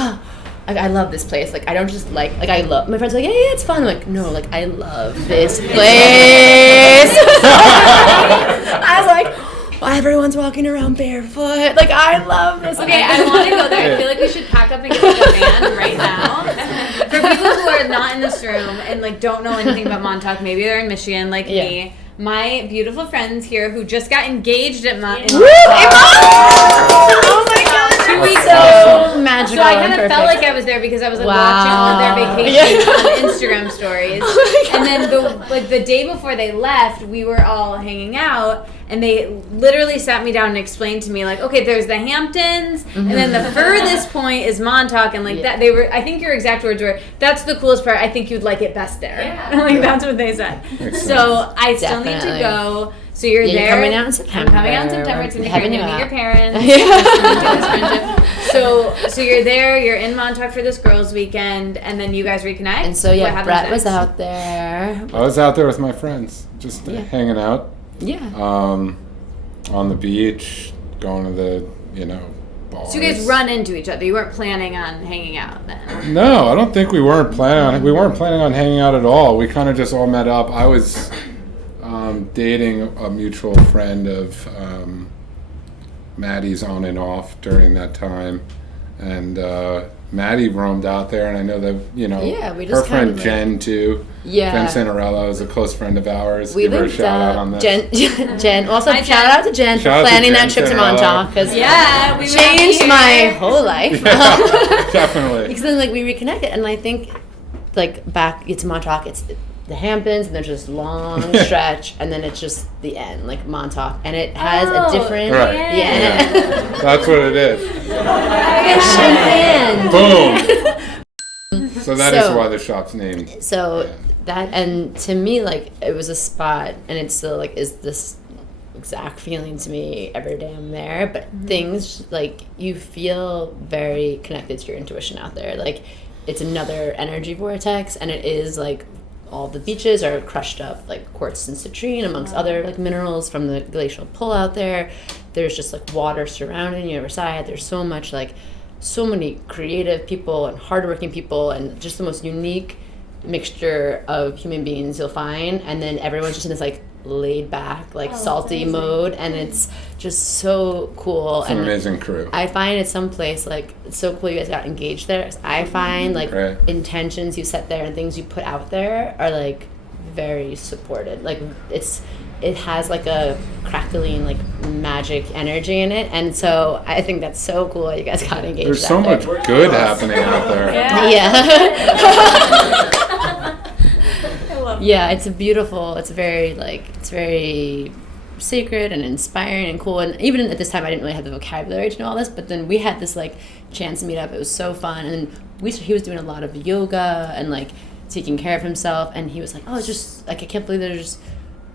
I love this place. Like, I don't just like I love, my friends are like, yeah, it's fun. I'm like, no, like, I love this place. I was like, everyone's walking around barefoot. Like, I love this. Okay, I want to go there. I feel like we should pack up and get like a van right now. For people who are not in this room and like don't know anything about Montauk, maybe they're in Michigan like me. My beautiful friends here who just got engaged at Montauk. Oh my God, 2 weeks ago. So magical. So I kind of felt like I was there because I was like watching all of their vacations on Instagram stories. And then then the day before they left, we were all hanging out, and they literally sat me down and explained to me, like, okay, there's the Hamptons, and then the furthest point is Montauk, and that they were, I think your exact words were, that's the coolest part, I think you'd like it best there. Yeah. That's what they said. So I still need to go. So you're there. You're coming out in September. I'm coming out in September. It's going to Having meet you your out. parents. So you're there. You're in Montauk for this girls' weekend, and then you guys reconnect. And so What happens Bret was next? out there. I was out there with my friends, just hanging out. Yeah. On the beach, going to the, bars. So you guys run into each other. You weren't planning on hanging out then. No, I don't think we weren't planning on hanging out at all. We kind of just all met up. I was dating a mutual friend of Maddie's on and off during that time, and Maddie roamed out there, and I know that we her just friend kind of Jen too. Yeah. Jen Santarella is a close friend of ours. We Give her a linked shout out up. on this. Jen. Also, Hi, shout Jen. out to Jen Shout out for to planning Jen that trip to Santarella. Montauk because Yeah, we changed my whole life. Definitely. Because then we reconnected, and I think back it's Montauk, it's the Hamptons, and there's just long stretch, and then it's just the end, like Montauk, and it has a different Right. yeah. That's what it is. Champagne. Boom. So that is So- why the shop's named. So that, and to me, it was a spot, and it still is this exact feeling to me every day I'm there. But things you feel very connected to your intuition out there. It's another energy vortex, and it is all the beaches are crushed up quartz and citrine amongst other minerals from the glacial pull out there. There's just water surrounding you every side. There's so much so many creative people and hardworking people, and just the most unique mixture of human beings you'll find. And then everyone's just in this laid back salty mode, and it's just so cool. It's an and amazing crew. I find it's someplace it's so cool you guys got engaged there. 'Cause I find Right. intentions you set there and things you put out there are very supported. It has a crackling magic energy in it, and so I think that's so cool that you guys got engaged. There's out so there. much good happening out there. Yeah. Yeah, it's beautiful. It's very it's very sacred and inspiring and cool. And even at this time, I didn't really have the vocabulary to know all this. But then we had this chance to meet up. It was so fun, and he was doing a lot of yoga and taking care of himself. And he was like, "Oh, it's just I can't believe there's."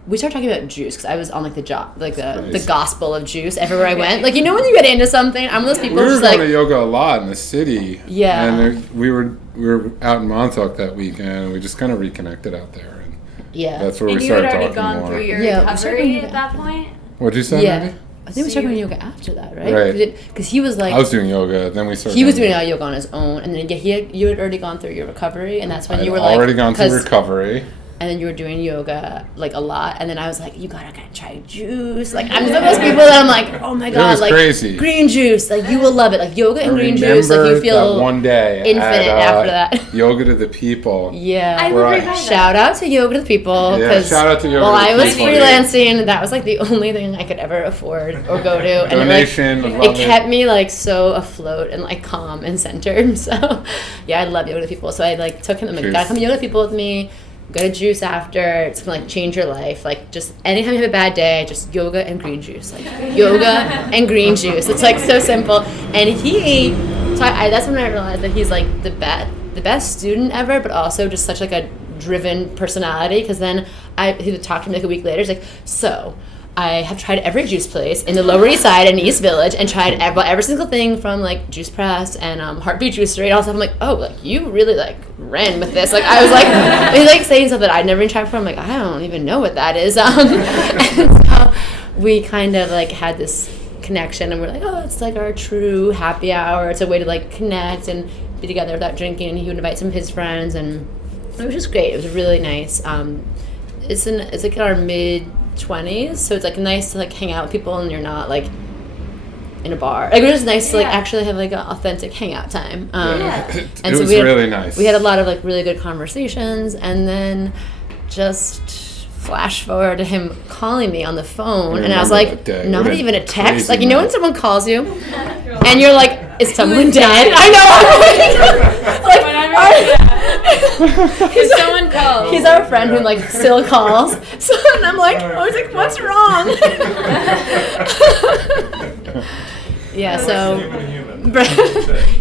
We started talking about juice because I was on the gospel of juice everywhere I went. When you get into something, I'm one of those people We were just going to yoga a lot in the city. Yeah. And we were out in Montauk that weekend, and we just kind of reconnected out there. And yeah. that's where And we you had started already talking gone more. through your Yeah, we started recovery yoga at that point? What'd you say, Yeah. Maddie? I think we started doing yoga after that, right? Right. Because he was I was doing yoga, then we started he was doing yoga on his own, and then you had already gone through your recovery, and that's when I'd you were already gone through 'cause- recovery. and then you were doing yoga a lot, and then I was like, you gotta try juice. I'm some of those people that I'm like, oh my god, was crazy. green juice, you will love it, yoga and I green juice, you remember feel that one day infinite at, after that. Yoga to the People. Yeah, I Where would I- remember that. shout out to Yoga to the People, Yeah, because shout out to Yoga while to the I was People. freelancing, that was the only thing I could ever afford or go to, and Donation, it love kept me so afloat and calm and centered. So yeah, I love Yoga to the People. So I took him, Cheers. gotta come to Yoga to the People with me. Go to juice after. It's gonna change your life. Just anytime you have a bad day, just yoga and green juice. Yoga and green juice. It's so simple. And that's when I realized that he's the best student ever, but also just such a driven personality. Because then he would talk to me a week later. He's so I have tried every juice place in the Lower East Side and East Village, and tried every single thing from Juice Press and Heartbeat Juicery and all stuff. I'm oh, you really ran with this. I was he's saying stuff that I'd never even tried before. I'm I don't even know what that is. And so we kind of had this connection, and we're oh, it's our true happy hour. It's a way to connect and be together without drinking. And he would invite some of his friends, and it was just great. It was really nice. It's in our mid-20s, so it's nice to hang out with people, and you're not in a bar. It was just nice to actually have an authentic hangout time. It And so was we had, really nice. We had a lot of really good conversations, and then just flash forward to him calling me on the phone, and I was remember that day. not What a even a text. crazy When night. someone calls you, and you're is someone is dead? dying? I know. Whenever, if someone calls. He's our friend who like still calls. So and I'm like, I was like, what's wrong? Yeah, so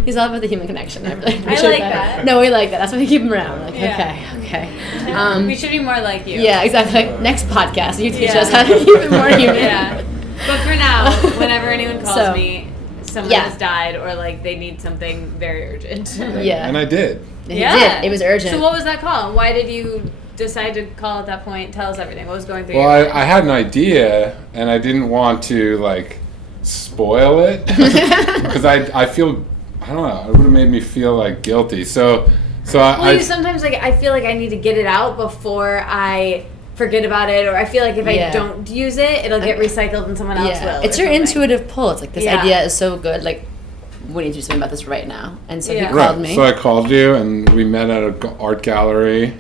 he's all about the human connection. I really appreciate like that. No, we like that. That's why we keep him around. We're like, Yeah. okay. We should be more like you. Yeah, exactly. Next podcast, you teach Yeah. us how to keep it more human. Yeah. But for now, whenever anyone calls So, me, someone yeah. has died or like they need something very urgent. Yeah. And I did. He did. It was urgent. So what was that call? Why did you decide to call at that point? Tell us everything. What was going through Well, your mind? I had an idea, and I didn't want to like spoil it because I feel, I don't know, it would have made me feel like guilty. So Well, you sometimes like I feel like I need to get it out before I forget about it, or I feel like if I don't use it, it'll get recycled and someone else will. It's or your something. intuitive pull. It's like this Yeah. idea is so good. Like, we need to do something about this right now. And so he Yeah. called me. So I called you, and we met at an art gallery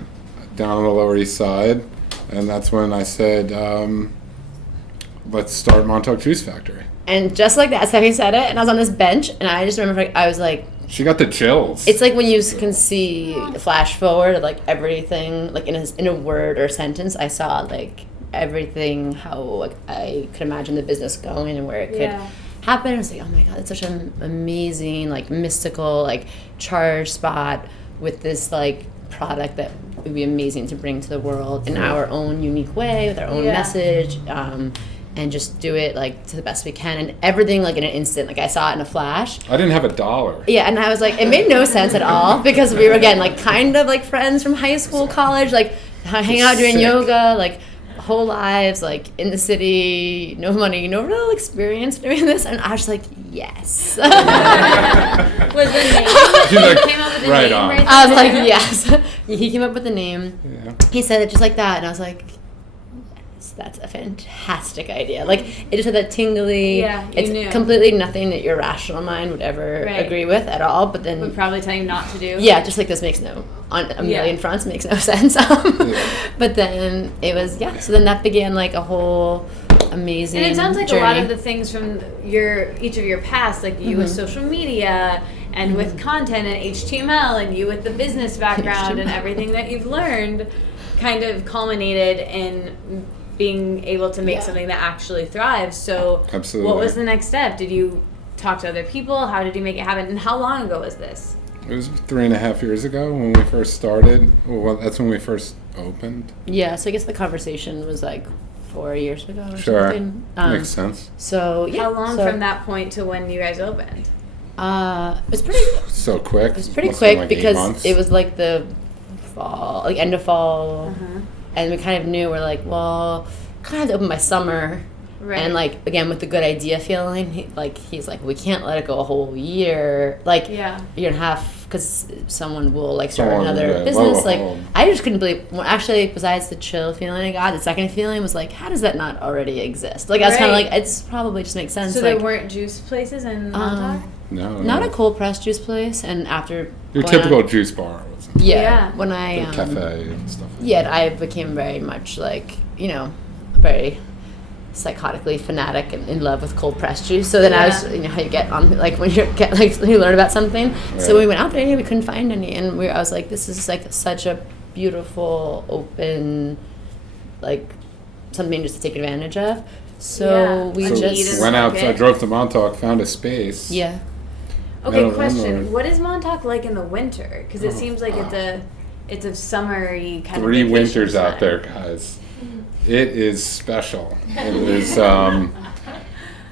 down on the Lower East Side, and that's when I said, let's start Montauk Juice Factory. And just like that, Stephanie said it, and I was on this bench, and I just remember I was like, She got the chills. it's like when you can see flash forward of like everything, like in a word or sentence. I saw like everything, how like I could imagine the business going and where it could happen. I was like, oh my god, it's such an amazing, like mystical, like charged spot with this like product that would be amazing to bring to the world in our own unique way with our own message. And just do it like to the best we can, and everything like in an instant. Like I saw it in a flash. I didn't have $1. Yeah, and I was like, it made no sense at all because we were again like kind of like friends from high school, college, like hanging out doing Sick. yoga, like whole lives, like in the city, no money, no real experience doing this, and I was like, yes. Was the name? She's like, Came up with the right name on. right I was then? like, yes. He came up with the name. Yeah. He said it just like that, and I was like, yes, that's a fantastic idea. Like it just had that tingly. Yeah, you it's knew. completely nothing that your rational mind would ever Right. agree with at all. But then Would probably tell you not to do. yeah, just like this makes no on a million fronts makes no sense. But then it was so then that began like a whole amazing And it sounds like journey. a lot of the things from each of your past, like you with social media and with content and HTML, and you with the business background and everything that you've learned, kind of culminated in being able to make something that actually thrives. So Absolutely. what was the next step? Did you talk to other people? How did you make it happen? And how long ago was this? It was 3.5 years ago when we first started. Well, that's when we first opened. Yeah, so I guess the conversation was like 4 years ago or Sure. something. Makes sense. So yeah. How long so, from that point to when you guys opened? It was pretty. So quick. It was pretty Must have been quick like 8 because months. it was like the fall, like end of fall, and we kind of knew we're like, well, kind of have to open by summer. Right. And like again with the good idea feeling, he's like, we can't let it go a whole year. Like Yeah. you're gonna have because someone will like start Someone, another yeah, business. lo- Like lo- I just couldn't believe. Well, actually, besides the chill feeling I got, the second feeling was like, how does that not already exist? Like I was kind of Right. like, it's probably just makes sense. So like there weren't juice places in Montauk? No. not a cold pressed juice place, and after Your going typical on- juice bar. Was yeah, Yeah. when I cafe and stuff. yeah, I became very much like, very psychotically fanatic and in love with cold pressed juice. So then I was, how you get on, like when you get, like you learn about something. So Right. we went out there, we couldn't find any. And I was like, this is like such a beautiful, open, like something just to take advantage of. So Yeah. we So just, Eden Went out. Market. I drove to Montauk, found a space. yeah. Okay, No, question. landlord. What is Montauk like in the winter? Because it seems like it's a summery kind 3 of vacation winters out time. there, guys. It is special. It is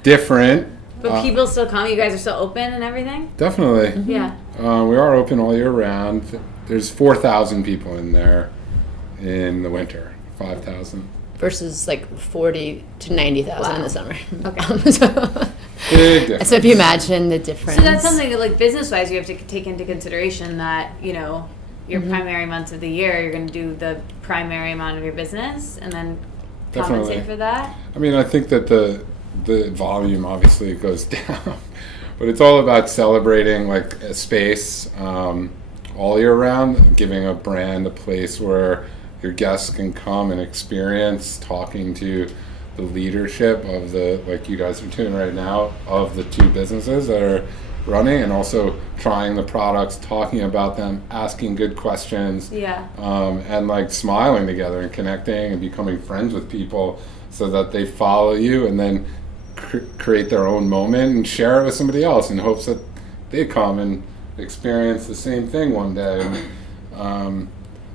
different. But people still come. You guys are still open and everything. Definitely. Yeah. We are open all year round. There's 4,000 people in there in the winter. 5,000. Versus like 40 to 90,000 in the summer. Okay. Big difference. So if you imagine the difference. So that's something that, like business-wise, you have to take into consideration that your primary months of the year, you're going to do the primary amount of your business, and then compensate Definitely. for that. I mean, I think that the volume obviously goes down, but it's all about celebrating like a space all year round, giving a brand a place where your guests can come and experience talking to the leadership of the, like you guys are doing right now, of the 2 businesses that are running, and also trying the products, talking about them, asking good questions, and like smiling together and connecting and becoming friends with people so that they follow you and then create their own moment and share it with somebody else in hopes that they come and experience the same thing one day. And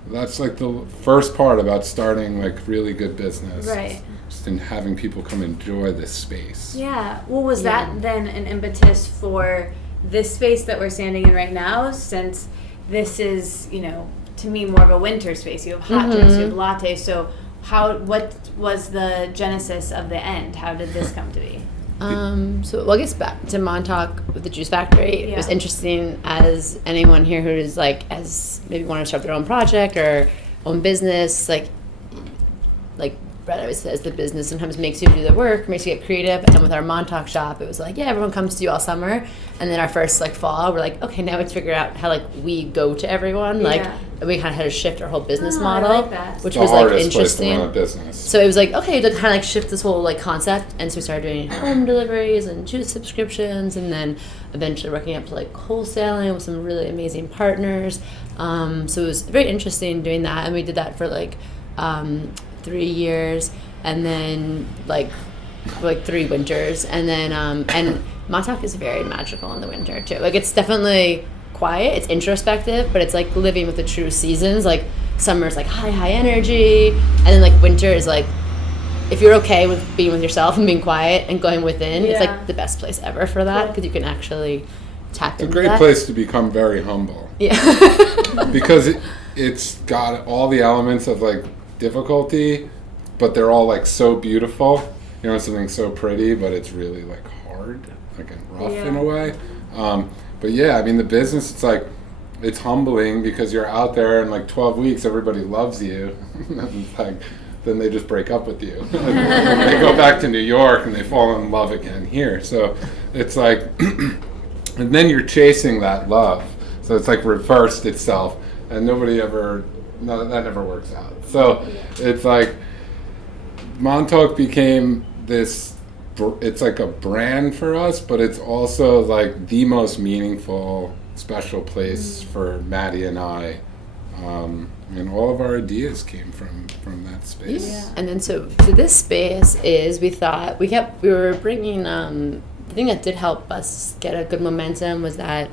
that's like the first part about starting like really good business. Right. Just in having people come enjoy this space. Yeah. Well, was that then an impetus for this space that we're standing in right now? Since this is, you know, to me more of a winter space. You have hot drinks, you have lattes. So what was the genesis of the end? How did this come to be? I guess back to Montauk with the Juice Factory. It was interesting as anyone here who is like, as maybe want to start their own project or own business, like Bret always says, the business sometimes makes you do the work, makes you get creative. And with our Montauk shop, it was like, everyone comes to you all summer. And then our first like fall, we're like, okay, now let's figure out how like we go to everyone. Like we kind of had to shift our whole business model, which was like interesting. Place to run a business. So it was like, okay, to kind of like shift this whole like concept. And so we started doing home deliveries and juice subscriptions, and then eventually working up to like wholesaling with some really amazing partners. So it was very interesting doing that. And we did that for like 3 years, and then like 3 winters, and then and Montauk is very magical in the winter too. Like it's definitely quiet, it's introspective, but it's like living with the true seasons. Like summer's like high energy, and then like winter is like, if you're okay with being with yourself and being quiet and going within, it's like the best place ever for that, because you can actually tap into that. It's a great place to become very humble. Because it's got all the elements of like difficulty, but they're all like so beautiful. You know, something so pretty, but it's really like hard, like and rough in a way. But I mean, the business, it's like, it's humbling because you're out there in like 12 weeks, everybody loves you. It's like, then they just break up with you. They go back to New York and they fall in love again here. So it's like, and then you're chasing that love. So it's like reversed itself, and that never works out. So it's like Montauk became this, it's like a brand for us, but it's also like the most meaningful, special place for Maddie and I. And all of our ideas came from that space. And then so this space is, we thought, we were bringing, the thing that did help us get a good momentum was that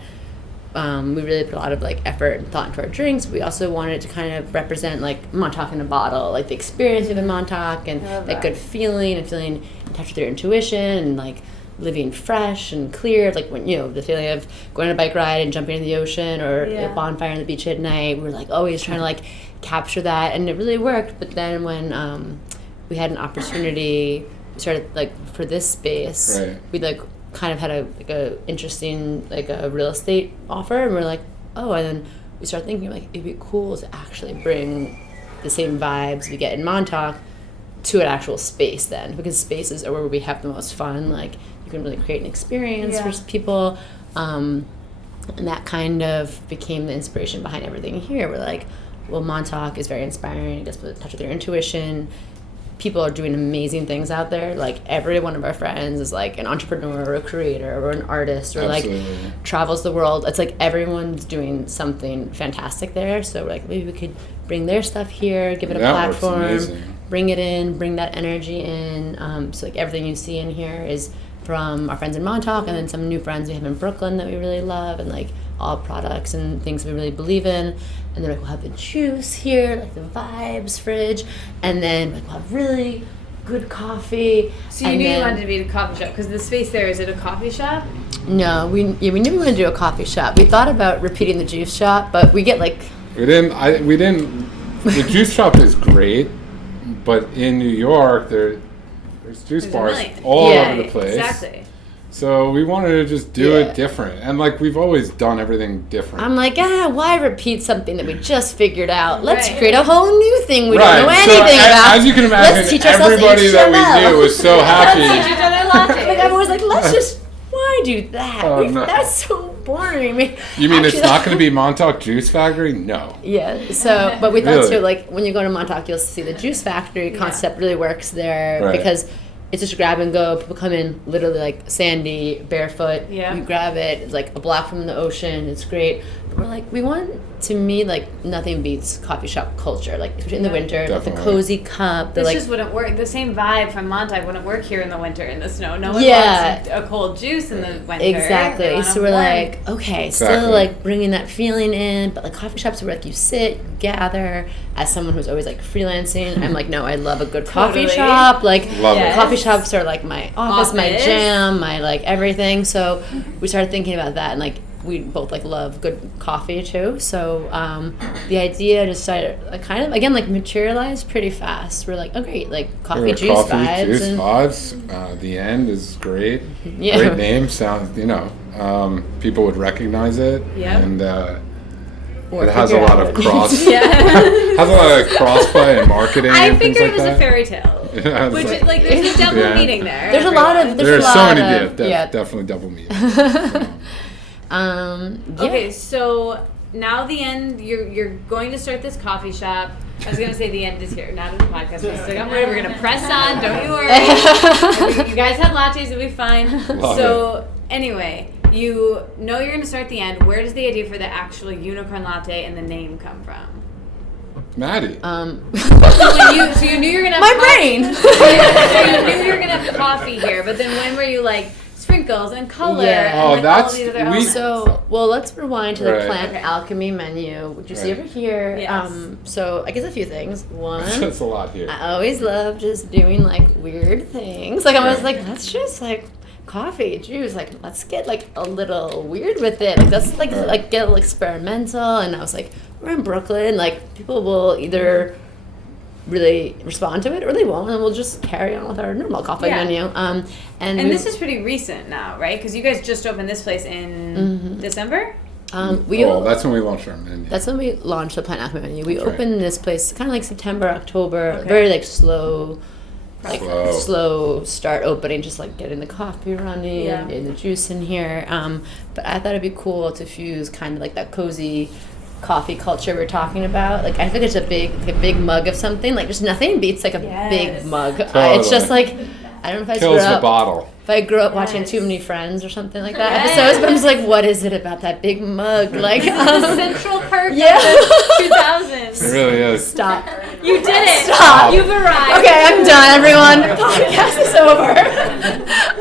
we really put a lot of like effort and thought into our drinks. We also wanted to kind of represent like Montauk in a bottle, like the experience of a Montauk, and that good feeling and feeling in touch with your intuition, and like living fresh and clear, like when, you know, the feeling of going on a bike ride and jumping in the ocean, or a bonfire on the beach at night. We're like always trying to like capture that, and it really worked. But then when we had an opportunity, we started like for this space, we like kind of had a interesting like a real estate offer, and we're like, and then we started thinking like it'd be cool to actually bring the same vibes we get in Montauk to an actual space then, because spaces are where we have the most fun. Like you can really create an experience for people, and that kind of became the inspiration behind everything here. We're like, well, Montauk is very inspiring, I guess, with touch with your intuition. People are doing amazing things out there. Like every one of our friends is like an entrepreneur or a creator or an artist, or like travels the world. It's like everyone's doing something fantastic there. So we're like, maybe we could bring their stuff here, give it a platform, bring it in, bring that energy in. So like everything you see in here is from our friends in Montauk, and then some new friends we have in Brooklyn that we really love, and like all products and things we really believe in. And then like we'll have the juice here, like the vibes fridge, and then like we'll have really good coffee. So you knew you wanted to be a coffee shop, because the space there, is it a coffee shop? No, we knew we wanted to do a coffee shop. We thought about repeating the juice shop, but we get like we didn't. The juice shop is great, but in New York there's juice bars all over the place. Exactly. So we wanted to just do it different. And like we've always done everything different. I'm like, why repeat something that we just figured out? Let's create a whole new thing we don't know anything about. As you can imagine, everybody that we knew was so happy. Let's teach each other lattes. Like everyone was like, why do that? That's so boring. You mean it's not going to be Montauk Juice Factory? No. Yeah. So, but we thought too, like when you go to Montauk, you'll see the Juice Factory concept really works there, because it's just grab and go. People come in literally like sandy, barefoot. Yeah. You grab it. It's like a block from the ocean. It's great. But we're like, we want, to me, like nothing beats coffee shop culture. Like especially in the winter, like the cozy cup. This like, just wouldn't work. The same vibe from Montauk wouldn't work here in the winter in the snow. No one Yeah. wants a cold juice in the winter. Exactly. So we're warm. like, okay, still like bringing that feeling in, but like coffee shops where like you sit, you gather. As someone who's always like freelancing, I'm like, no, I love a good coffee shop. Like coffee shops are like my office, my jam, my like everything. So we started thinking about that, and like we both like love good coffee too. So the idea just started kind of again like materialized pretty fast. We're like, oh great, like coffee juice vibes. Juice vibes. The end is great. Yeah. Great name. Sounds, people would recognize it. Yeah. And it has a lot of cross. Has a lot of crossplay and marketing. I figured it was a fairy tale. Which is like there's a double meaning there. There's a lot of there's so many definitely double meanings. Okay, so now the end. You're going to start this coffee shop. I was gonna say the end is here. Not in the podcast. We're gonna press on. Don't you worry. You guys had lattes. It'll be fine. Anyway, you know you're gonna start the end. Where does the idea for the actual unicorn latte and the name come from? Maddie. So you knew you were gonna have my brain. So you knew you were gonna have coffee here, but then when were you like sprinkles and color and all these other elements? So let's rewind to the plant alchemy menu, which you see over here. Yes. So I guess a few things. One, that's a lot here. I always love just doing like weird things. Like I was like, let's just like coffee, juice, like let's get like a little weird with it. Like let's like get a little experimental. And I was like, we're in Brooklyn, like people will either really respond to it or they won't, and we'll just carry on with our normal coffee menu. And this is pretty recent now, right? Because you guys just opened this place in December. That's when we launched our menu. That's when we launched the Plant Alchemy menu. We opened this place kind of like September, October, very like slow start opening, just like getting the coffee running and getting the juice in here. But I thought it'd be cool to fuse kind of like that cozy coffee culture we're talking about. Like I think it's a big mug of something. Like just nothing beats like a big mug. It's just like I don't know if kills the bottle. If I grew up watching Too Many Friends or something like that episodes, but I'm just like, what is it about that big mug? Like the Central Park of the 2000s. It really is. Stop. You did it. Stop. You've arrived. Okay, I'm done, everyone. Podcast is over.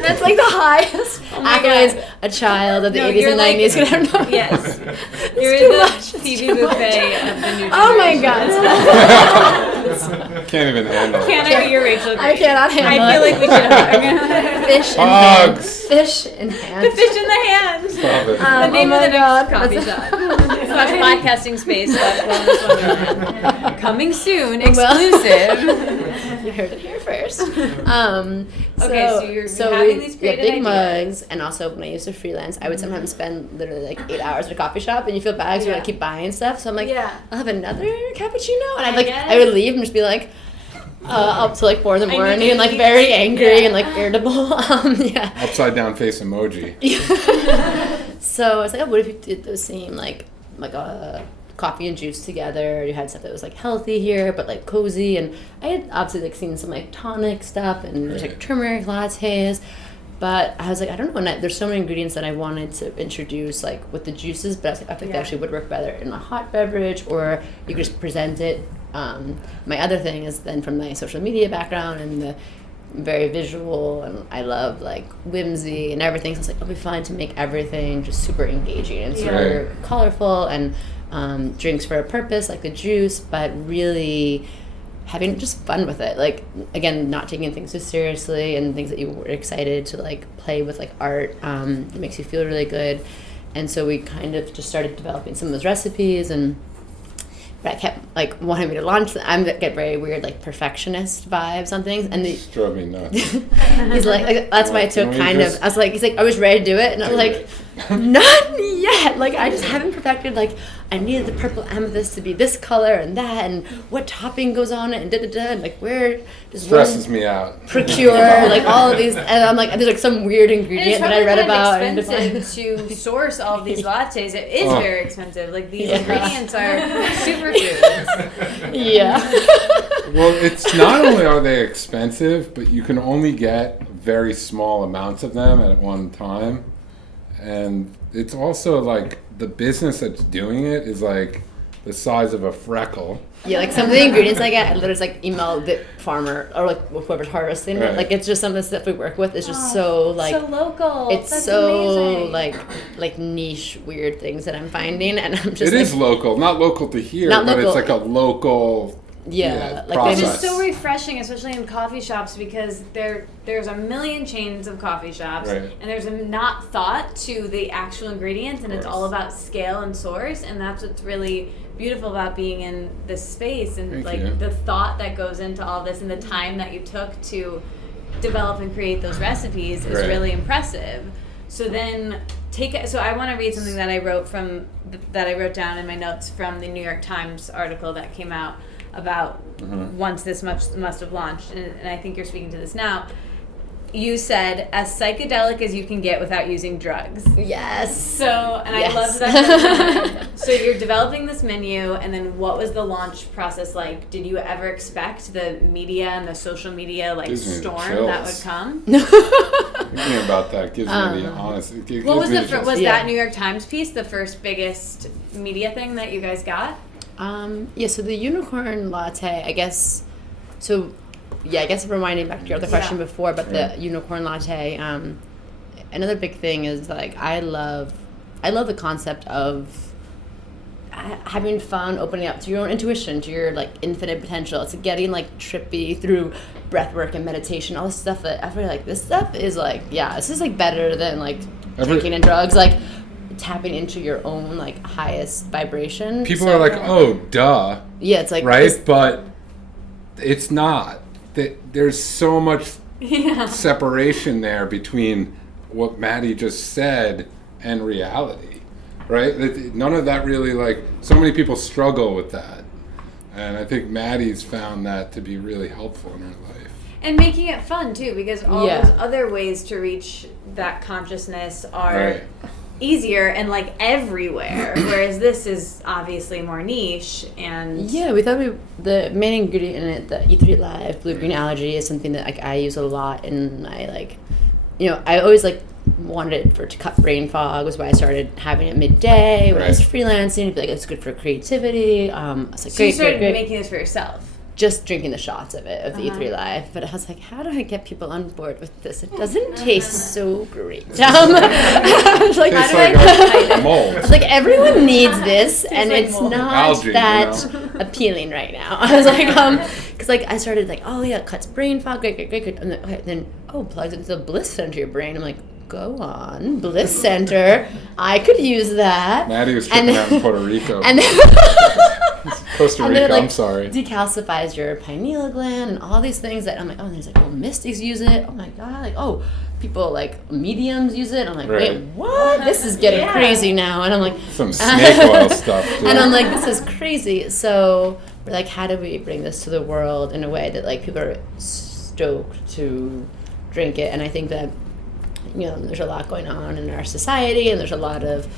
That's like the highest accolades a child of the 80s and 90s could ever know. Yes. You're the TV buffet of the new generation. Oh my God. Can't even handle it. Can I be your Rachel? I cannot handle it. I feel like we should Fish in hand. Fish in hand. The fish in the hand. Stop it. The name of the next coffee shop. / podcasting space / wellness wonderland. Coming soon, exclusive. You heard it here first. So you're having these creative big ideas. mugs, and also when I used to freelance, I would sometimes spend literally like 8 hours at a coffee shop, and you feel bad because you want to keep buying stuff. So I'm like, I'll have another cappuccino, and I would leave and just be like, up to like 4 in the morning and like very angry and like irritable. Upside down face emoji. So I was like, oh, what if you did those same like coffee and juice together? You had stuff that was like healthy here, but like cozy. And I had obviously like seen some like tonic stuff and there's like turmeric lattes. But I was like, I don't know. And there's so many ingredients that I wanted to introduce like with the juices, but I was like, I think they actually would work better in a hot beverage, or you could just present it. My other thing is then from my social media background and the very visual, and I love like whimsy and everything. So it's like it'll be fun to make everything just super engaging and super colorful, and drinks for a purpose like the juice, but really having just fun with it. Like again, not taking things too seriously, and things that you were excited to like play with, like art. It makes you feel really good, and so we kind of just started developing some of those recipes. And Bret kept like wanting me to launch them. I get very weird like perfectionist vibes on things, and Just drove me nuts. he's like that's why I took kind of. I was like, he's like, I was ready to do it, and I was like, Not yet. Like, I just haven't perfected, like, I needed the purple amethyst to be this color and that, and what topping goes on it, and da-da-da, and, like, where does Stresses me out. procure, like, all of these, and I'm like, there's, like, some weird ingredient that I read about. And it's expensive to source all of these lattes. It is very expensive. Like, these ingredients are superfoods. Yeah. Well, it's not only are they expensive, but you can only get very small amounts of them at one time. And it's also like the business that's doing it is like the size of a freckle. Yeah, like some of the ingredients I get, I literally just like email the farmer or like whoever's harvesting it. Like it's just some of the stuff we work with is just so like so local. It's That's so amazing. like niche weird things that I'm finding, and I'm just It like, is local, not local to here, Not but local. it's like a local Yeah, like process. It's so refreshing, especially in coffee shops, because there's a million chains of coffee shops, Right. and there's a not thought to the actual ingredients, and it's all about scale and source, and that's what's really beautiful about being in this space, and Thank like you. the thought that goes into all this, and the time that you took to develop and create those recipes is Right. really impressive. So then so I want to read something that I wrote down in my notes from the New York Times article that came out about once this must have launched, and I think you're speaking to this now. You said, as psychedelic as you can get without using drugs. yes. So, and Yes. I loved that. So you're developing this menu, and then what was the launch process like? Did you ever expect the media and the social media Gives me the storm that would chills. come? Thinking about that gives me the honest. It gives What was me the just- was Yeah. that New York Times piece the first biggest media thing that you guys got? Yeah, so the unicorn latte, I guess, I guess reminding back to your other question before about the unicorn latte, another big thing is, like, I love the concept of having fun, opening up to your own intuition, to your, like, infinite potential. It's getting, like, trippy through breath work and meditation, all this stuff that I feel like this stuff is, like, this is, like, better than, like, drinking and drugs, like, tapping into your own, like, highest vibration. People are like, oh, duh. Yeah, it's like right? this- But it's not. There's so much separation there between what Madi just said and reality, right? None of that really, like, so many people struggle with that. And I think Madi's found that to be really helpful in her life. And making it fun too, because all Yeah. those other ways to reach that consciousness are Right. easier and like everywhere, whereas this is obviously more niche and Yeah, we thought the main ingredient in it, the E3 Live blue green algae, is something that, like, I use a lot, and I, like, I always, like, wanted it to cut brain fog. Was why I started having it midday when I was Right. freelancing. I'd be like, it's good for creativity. I was like, so you great, started great. making this for yourself. Just drinking the shots of it, of the E3 Live. But I was like, how do I get people on board with this? It doesn't taste so great. I was like, Tastes how do like I... a mold. It's like, everyone needs this, and like it's mold. not Algae, that appealing right now. I was like, because, like, I started like, oh yeah, it cuts brain fog, great. And then, okay, then plugs into the bliss center of your brain. I'm like, go on, bliss center. I could use that. Madi was tripping out in Puerto Rico. And then Costa and Rica, then it, like, I'm sorry. decalcifies your pineal gland and all these things that I'm like, and there's like, mystics use it. Oh my god, like, people, like, mediums use it. I'm like, Right. wait, what? This is getting crazy now. And I'm like, Some snake oil stuff, too. and I'm like, this is crazy. So we're like, how do we bring this to the world in a way that, like, people are stoked to drink it? And I think that, there's a lot going on in our society, and there's a lot of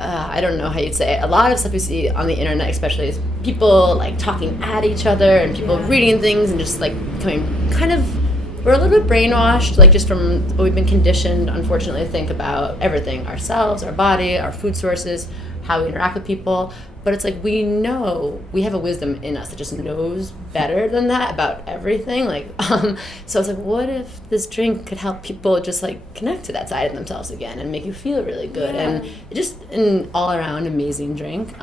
I don't know how you'd say it. A lot of stuff we see on the internet, especially, is people, like, talking at each other, and people reading things and just, like, we're a little bit brainwashed, like, just from what we've been conditioned, unfortunately, to think about everything, ourselves, our body, our food sources, how we interact with people. But it's like, we know, we have a wisdom in us that just knows better than that about everything. Like, so it's like, what if this drink could help people just, like, connect to that side of themselves again and make you feel really good? Yeah. And just an all around amazing drink.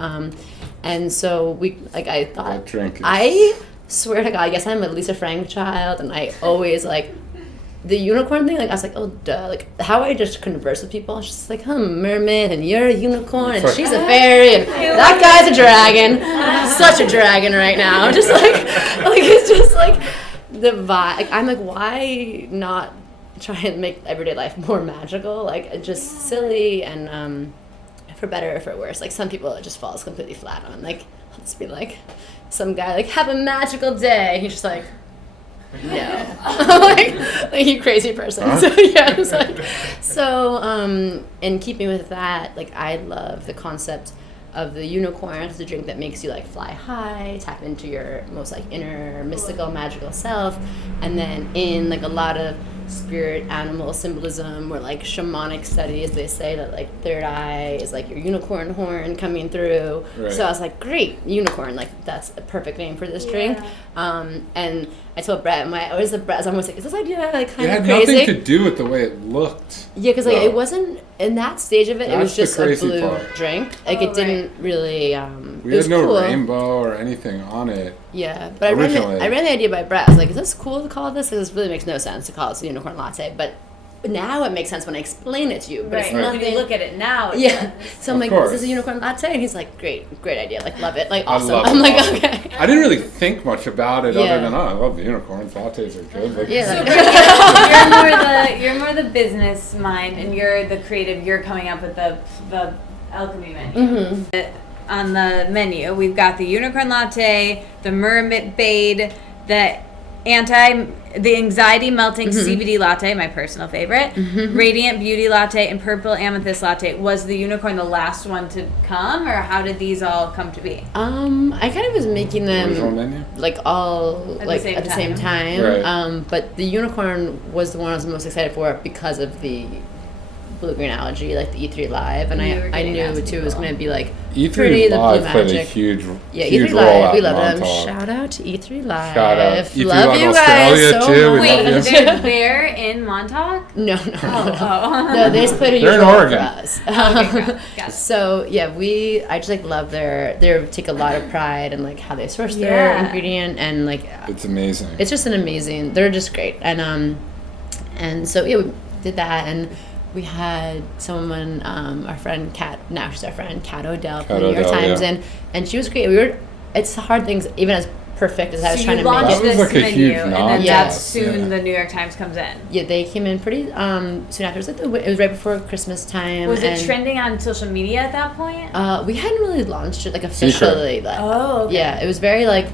And so I thought, That drink is- I swear to God, I guess I'm a Lisa Frank child, and I always, like, the unicorn thing, like, I was like, oh, duh. Like, how I just converse with people, it's just like, I'm a mermaid, and you're a unicorn, and she's a fairy, and that guy's a dragon. Such a dragon right now. I'm just like, it's just, like, the vibe. Like, I'm like, why not try and make everyday life more magical, like just silly and for better or for worse. Like some people it just falls completely flat on. Like I'll just be like, some guy like have a magical day. He's just like, no, like you crazy person. Huh? So yeah, it's like, so in keeping with that, like I love the concept of the unicorn. It's a drink that makes you like fly high, tap into your most like inner mystical magical self, and then in like a lot of spirit animal symbolism or like shamanic studies, they say that like third eye is like your unicorn horn coming through. Right. So I was like, great, unicorn, like that's a perfect name for this drink. And I told Bret, I was almost like, is this idea like kind It of had crazy? nothing to do with the way it looked. Yeah, because like though. it wasn't in that stage of it. It was That's the just a crazy blue part. drink. Like it didn't really. We it was had no cool. rainbow or anything on it. Yeah, but Originally. I ran the idea by Bret. I was like, is this cool to call it this? Because this really makes no sense to call it a unicorn latte. But now it makes sense when I explain it to you. But Right. it's When nothing. you look at it now, it's Yeah. So I'm Of like, course. is this a unicorn latte? And he's like, great idea. Like, love it. Like, I awesome. love I'm it. like, Awesome. okay. I didn't really think much about it Yeah. other than, I love the unicorns. Lattes are good. Like, Yeah. you're more the business mind, and you're the creative. You're coming up with the alchemy menu. On the menu, we've got the unicorn latte, the mermaid, the anxiety melting CBD latte, my personal favorite, radiant beauty latte, and purple amethyst latte. Was the unicorn the last one to come, or how did these all come to be? I kind of was making original them menu? like all At like the same at the same time. time. Right. But the unicorn was the one I was most excited for because of the blue-green allergy, like the E3 Live, and You were I getting knew that to too it was people. going to be like E3 pretty the Live blue played a magic. huge Yeah, huge E3 role Live, out we in love them. Montauk. Shout out to E3 Live. Shout out. E3 Love Live you Australia, guys so too. We much. love you. They're there in Montauk? No. Oh. No, they just played a They're huge in role for Oregon. us. Got it. So yeah, I just like love they take a lot of pride in like how they source their Yeah. ingredient, and like It's amazing. it's just an amazing. They're just great, and so yeah, we did that, and we had someone, our friend Kat. Now she's our friend Kat Odell from Kat the New York Odell, Times, yeah. and she was great. It's hard things, even as perfect as I was So trying you to make launched it. That was this like a menu, huge and nod then to that's us, soon yeah. the New York Times comes in. Yeah, they came in pretty soon after. It was right before Christmas time. Was it and, trending on social media at that point? We hadn't really launched it like officially. Like, Oh, okay. yeah, it was very like,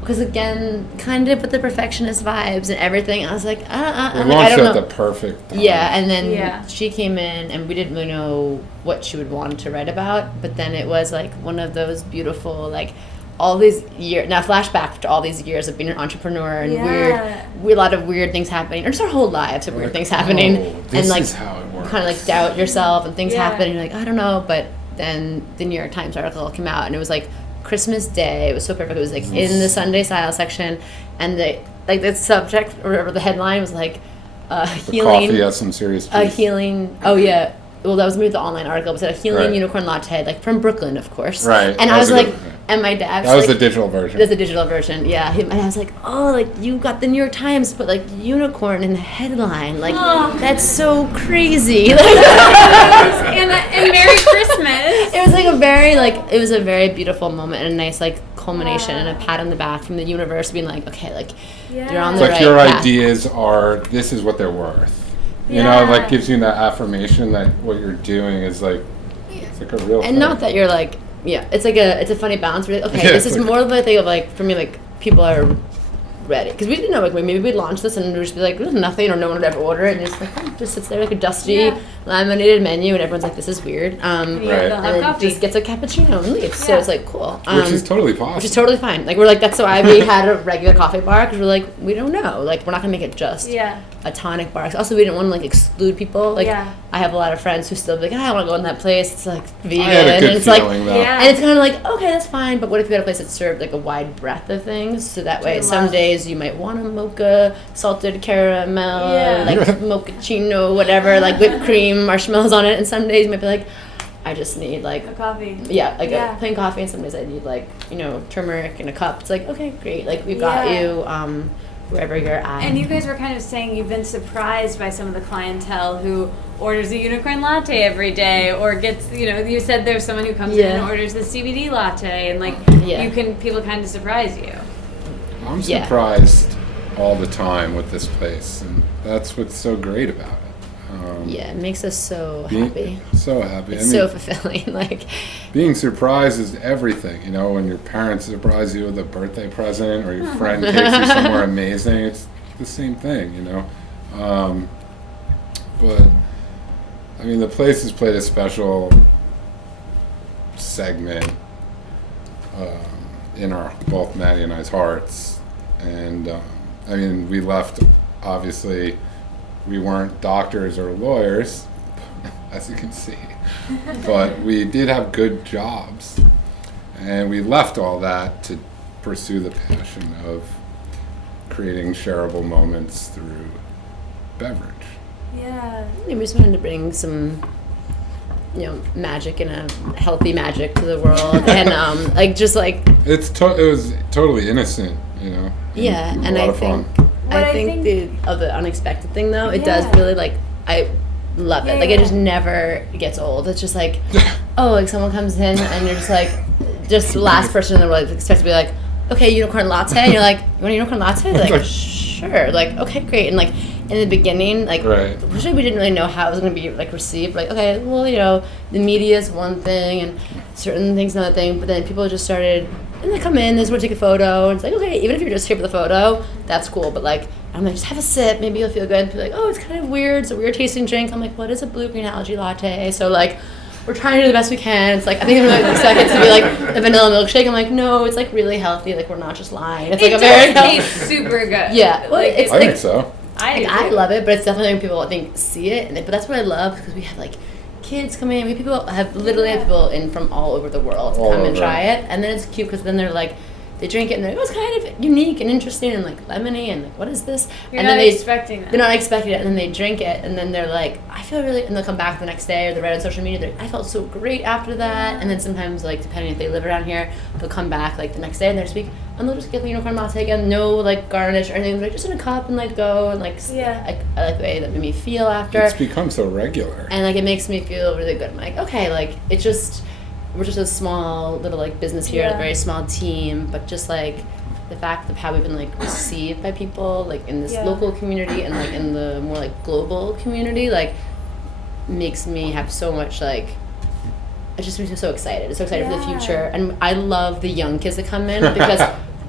because again, kind of with the perfectionist vibes and everything. I was like, We I'm like, I launched don't at know. the perfect time. Yeah, and then Yeah. she came in, and we didn't really know what she would want to write about. But then it was like one of those beautiful, like, all these years. Now flashback to all these years of being an entrepreneur and a lot of weird things happening, or just our whole lives of weird things happening, This and like is how it works. kind of like doubt yourself and things Yeah. happen, and you're like, I don't know. But then the New York Times article came out, and it was like Christmas Day. It was so perfect. It was like in the Sunday Style section, and the subject or whatever the headline was like The healing. coffee has some serious A juice. healing. Oh yeah. Well, that was maybe the online article. It said a healing Right. unicorn latte, like from Brooklyn, of course. Right. And That I was was a like, good- and my dad. That was like, the digital version. There's a digital version, yeah. And I was like, oh, like you got the New York Times, but like unicorn in the headline, like that's so crazy. and Merry Christmas. It was a very beautiful moment and a nice like culmination and a pat on the back from the universe, being like, okay, like you're on It's the like right your path. ideas are, this is what they're worth. You Yeah. know, like gives you that affirmation that what you're doing is like, it's like a real And thing. not that you're like, yeah, it's a funny balance. Where you're like, okay, Yeah, this it's is like- more of a thing of like, for me, like people are ready, because we didn't know, like maybe we'd launch this and we'd just be like, there's nothing, or no one would ever order it, and it's like, oh, it just sits there like a dusty laminated menu, and everyone's like, this is weird. Yeah, Right. they'll And have then coffee. just gets a cappuccino and leaves. So Yeah. it's like cool. Which is totally possible. Which is totally fine. Like we're like, that's why we had a regular coffee bar, because we're like, we don't know. Like we're not gonna make it just Yeah. a tonic bar. Also, we didn't want to like exclude people. Like Yeah. I have a lot of friends who still be like, I want to go in that place. It's like vegan, I had a and good it's like, feeling though. Yeah. and it's kind of like, okay, that's fine. But what if you had a place that served like a wide breadth of things? So that way, I some love- days you might want a mocha, salted caramel, Yeah. like mochaccino, whatever, like whipped cream, marshmallows on it. And some days you might be like, I just need like A coffee. yeah, like Yeah. a plain coffee, and some days I need like, turmeric in a cup. It's like, okay, great. Like we've got Yeah. you wherever you're at. And you guys were kind of saying you've been surprised by some of the clientele who orders a unicorn latte every day, or gets, you said there's someone who comes in Yeah. and orders the CBD latte, and like Yeah. people kind of surprise you. I'm Yeah. surprised all the time with this place, and that's what's so great about it. Yeah, it makes us so happy. So happy. It's so fulfilling. Like, being surprised is everything. You know, when your parents surprise you with a birthday present, or your friend takes you somewhere amazing, it's the same thing, you know. But I mean, the place has played a special segment in our both Maddie and I's hearts, and I mean, we left. Obviously, we weren't doctors or lawyers, as you can see, but we did have good jobs, and we left all that to pursue the passion of creating shareable moments through beverage. Yeah. We just wanted to bring some, magic and a healthy magic to the world, and it was totally innocent, you know. Yeah, and and a lot I of fun. think the unexpected thing though, it does really I love it. It just never gets old. It's just like, oh, like someone comes in and you're just like, just the last person in the world expects to be like, okay, unicorn latte, and you're like, you want a unicorn latte? They're like, sure. Like, okay, great. And like in the beginning, usually we didn't really know how it was going to be received. Like, okay, well, the media is one thing and certain things another thing, but then people just started. And they come in, they just want to take a photo, and it's like, okay, even if you're just here for the photo, that's cool, but I'm like, just have a sip, maybe you'll feel good. And people are like, oh, it's kind of weird, it's a weird tasting drink. I'm like, what is a blue-green algae latte? So we're trying to do the best we can. It's I think I'm expect it to be a vanilla milkshake. I'm like, no, it's a healthy, we're not just lying. It's a very tastes super good. Yeah, well, it's I think so. I love it, but it's definitely when people see it, but that's what I love, because we have kids come in. We have people in from all over the world to come and try it, and then it's cute because then they're they drink it and they're like, oh, it's kind of unique and interesting and lemony and what is this? You're and not then expecting that. They're not expecting it, and then they drink it, and then they're like, I feel really, and they'll come back the next day, or they write on social media, they're like, I felt so great after that. And then sometimes depending if they live around here, they'll come back the next day and they'll speak, and they'll just get the unicorn latte again, no garnish or anything, just in a cup and go and I like the way that made me feel after. It's become so regular, and it makes me feel really good. I'm like, okay, it's just, we're just a small little business here, a very small team, but just the fact of how we've been received by people in this local community and in the more global community makes me have so much it just makes me so excited. I'm so excited for the future, and I love the young kids that come in, because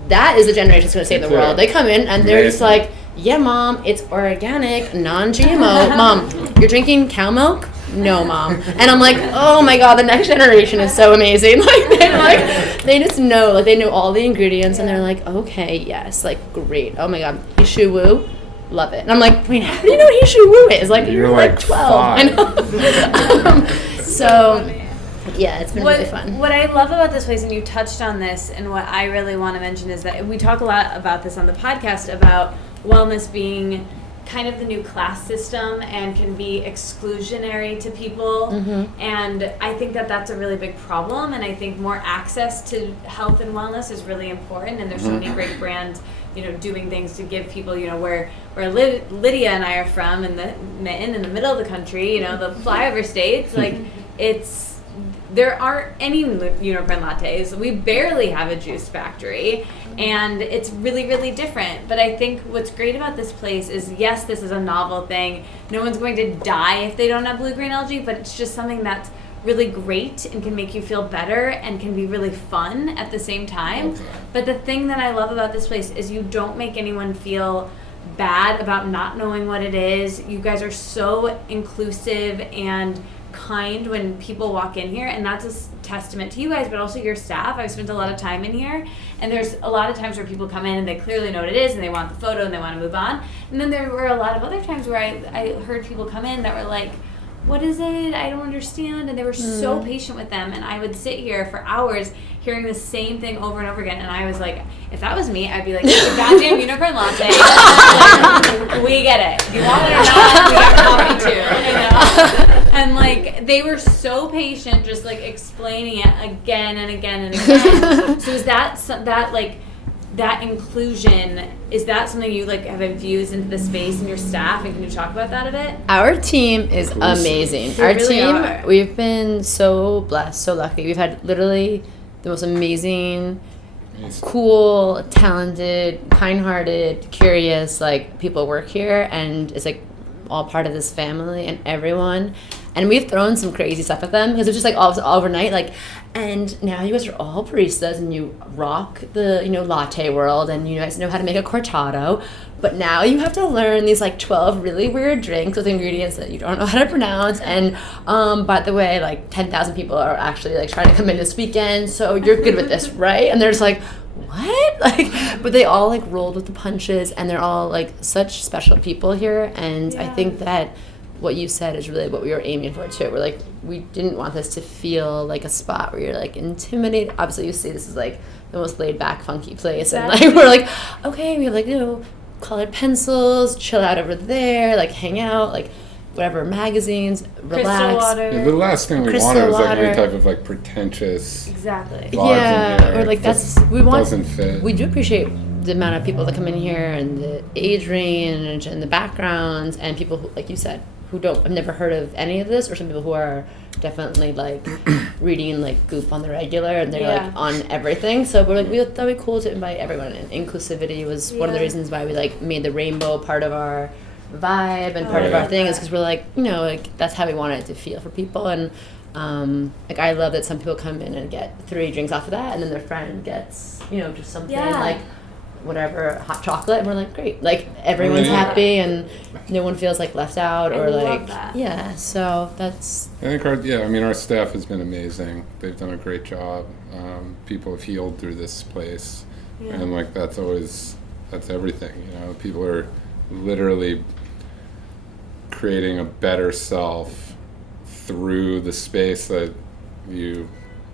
that is the generation that's going to save the world. They come in and they're just like, yeah, Mom, it's organic, non-GMO. Mom, you're drinking cow milk? No, Mom. And I'm like, oh my God, the next generation is so amazing. They just know, they know all the ingredients, and they're like, okay, yes, great. Oh my God, Hishu Wu, love it. And I'm like, wait, how do you know what Hishu Wu is? You're 12. 5. I know. So. Yeah, it's been really fun. What I love about this place, and you touched on this, and what I really want to mention is that we talk a lot about this on the podcast, about wellness being kind of the new class system and can be exclusionary to people. Mm-hmm. And I think that that's a really big problem, and I think more access to health and wellness is really important, and there's so many great brands doing things to give people, where Lydia and I are from, in the middle of the country, the flyover states, there aren't any unicorn lattes. We barely have a juice factory, and it's really, really different. But I think what's great about this place is, yes, this is a novel thing. No one's going to die if they don't have blue-green algae, but it's just something that's really great and can make you feel better and can be really fun at the same time. Okay. But the thing that I love about this place is you don't make anyone feel bad about not knowing what it is. You guys are so inclusive and kind when people walk in here, and that's a testament to you guys, but also your staff. I've spent a lot of time in here, and there's a lot of times where people come in and they clearly know what it is and they want the photo and they want to move on, and then there were a lot of other times where I heard people come in that were like, what is it? I don't understand. And they were so patient with them, and I would sit here for hours hearing the same thing over and over again, and I was like, if that was me, I'd be like, it's a goddamn unicorn latte. We get it. You want it or not, we got coffee too. And they were so patient, just explaining it again and again and again. So is that inclusion, is that something you have infused into the space and your staff, and can you talk about that a bit? Our team is amazing. They really are. We've been so blessed, so lucky. We've had literally the most amazing cool, talented, kind-hearted, curious, like, people work here, and it's like all part of this family and everyone. And we've thrown some crazy stuff at them because it's just like all overnight, like, and now you guys are all baristas and you rock the, latte world, and you guys know how to make a cortado, but now you have to learn these like 12 really weird drinks with ingredients that you don't know how to pronounce. And by the way, like 10,000 people are actually like trying to come in this weekend, so you're good with this, right? And they're just like, what? Like, but they all like rolled with the punches, and they're all like such special people here. And I think that what you said is really what we were aiming for too. We're like, we didn't want this to feel like a spot where you're like intimidated. Obviously, you see this is like the most laid back, funky place, and like we're like, okay, we have like colored pencils, chill out over there, like hang out, like whatever, magazines, relax. Crystal water. Yeah, the last thing we Crystal wanted was like any water. type of like pretentious Exactly. vibes in here. Or like Just we want. doesn't fit. We do appreciate the amount of people that come in here and the age range and the backgrounds, and people who, like you said, who have never heard of any of this, or some people who are definitely like reading like Goop on the regular, and they're like on everything. So we're like, we thought it'd be cool to invite everyone, and inclusivity was one of the reasons why we like made the rainbow part of our vibe and part of our thing, is because we're like, like that's how we wanted it to feel for people. And like I love that some people come in and get 3 drinks off of that, and then their friend gets just something like whatever, hot chocolate, and we're like, great, like everyone's happy and no one feels like left out or like so that's I think our staff has been amazing. They've done a great job. People have healed through this place, and like that's everything. People are literally creating a better self through the space that you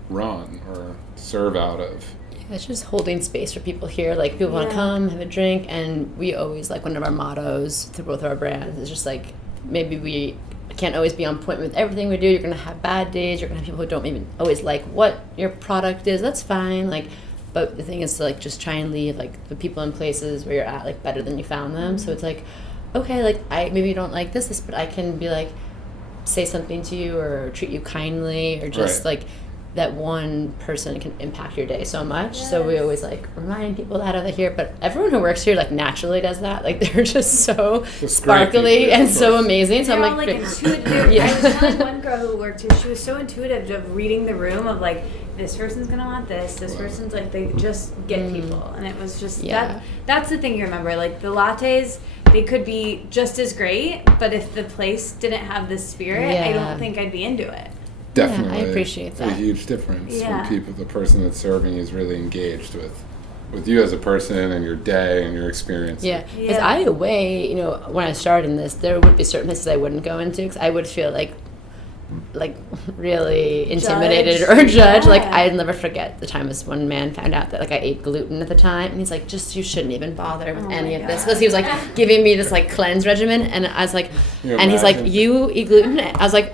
run or serve out of. It's just holding space for people here. Like, people want to come, have a drink, and we always, like, one of our mottos through both our brands is just, like, maybe we can't always be on point with everything we do. You're going to have bad days. You're going to have people who don't even always like what your product is. That's fine. Like, but the thing is to, like, just try and leave, like, the people in places where you're at, like, better than you found them. So it's like, okay, like, maybe you don't like this, but I can be, like, say something to you or treat you kindly or just, like, that one person can impact your day so much. So we always like remind people that over here, but everyone who works here like naturally does that. Like they're just so sparkly and so amazing. So they're I'm all, like intuitive. I was telling one girl who worked here, she was so intuitive of reading the room of like, this person's gonna want this person's like, they just get people. And it was just that's the thing you remember. Like the lattes, they could be just as great, but if the place didn't have this spirit, I don't think I'd be into it. Definitely, I appreciate that. It's a huge difference when the person that's serving is really engaged with you as a person and your day and your experience. Yeah, because I when I started in this, there would be certain places I wouldn't go into because I would feel like really intimidated or judged. Like I'd never forget the time this one man found out that like I ate gluten at the time, and he's like, just you shouldn't even bother with any of this, because he was like giving me this like cleanse regimen, and I was like, and he's like, you eat gluten? I was like,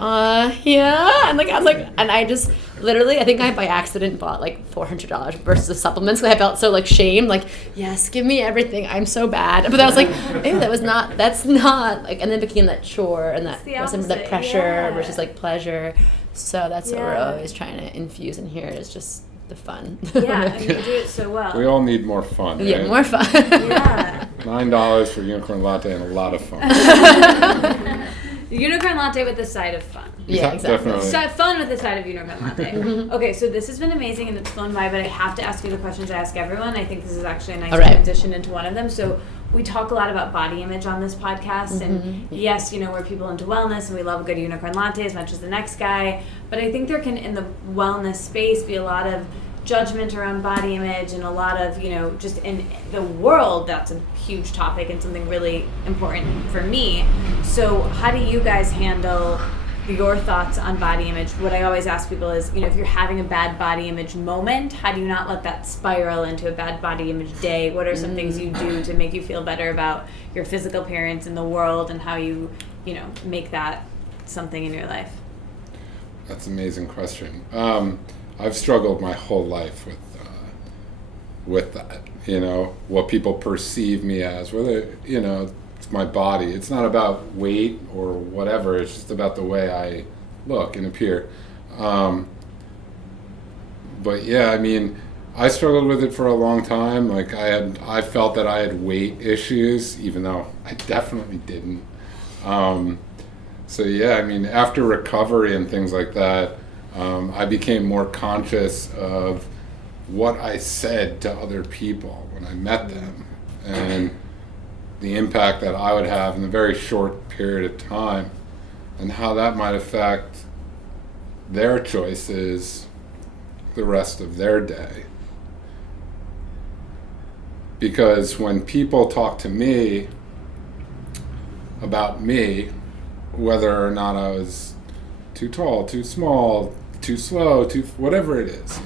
yeah, and like I was like, and I just literally, I think I by accident bought like $400 versus the supplements because I felt so like shame, like, yes, give me everything, I'm so bad. But I was like, ew, that's not like, and then it became that chore and that wasn't that pressure versus like pleasure. So that's what we're always trying to infuse in here, is just the fun. And you do it so well. We all need more fun, right? Yeah, more fun. $9 for unicorn latte and a lot of fun. Unicorn latte with a side of fun. Yeah, exactly. Fun with a side of unicorn latte. Okay, so this has been amazing and it's flown by, but I have to ask you the questions I ask everyone. I think this is actually a nice transition into one of them. So we talk a lot about body image on this podcast, and yes, we're people into wellness and we love a good unicorn latte as much as the next guy, but I think there can, in the wellness space, be a lot of judgment around body image and a lot of, just in the world, that's a huge topic and something really important for me. So how do you guys handle your thoughts on body image? What I always ask people is, if you're having a bad body image moment, how do you not let that spiral into a bad body image day? What are some things you do to make you feel better about your physical appearance in the world, and how you, make that something in your life? That's an amazing question. I've struggled my whole life with that, what people perceive me as, whether, it's my body. It's not about weight or whatever, it's just about the way I look and appear. But yeah, I struggled with it for a long time. Like I felt that I had weight issues, even though I definitely didn't. So yeah, I mean, after recovery and things like that, I became more conscious of what I said to other people when I met them, and the impact that I would have in a very short period of time, and how that might affect their choices the rest of their day. Because when people talk to me about me, whether or not I was too tall, too small, too slow, too whatever it is,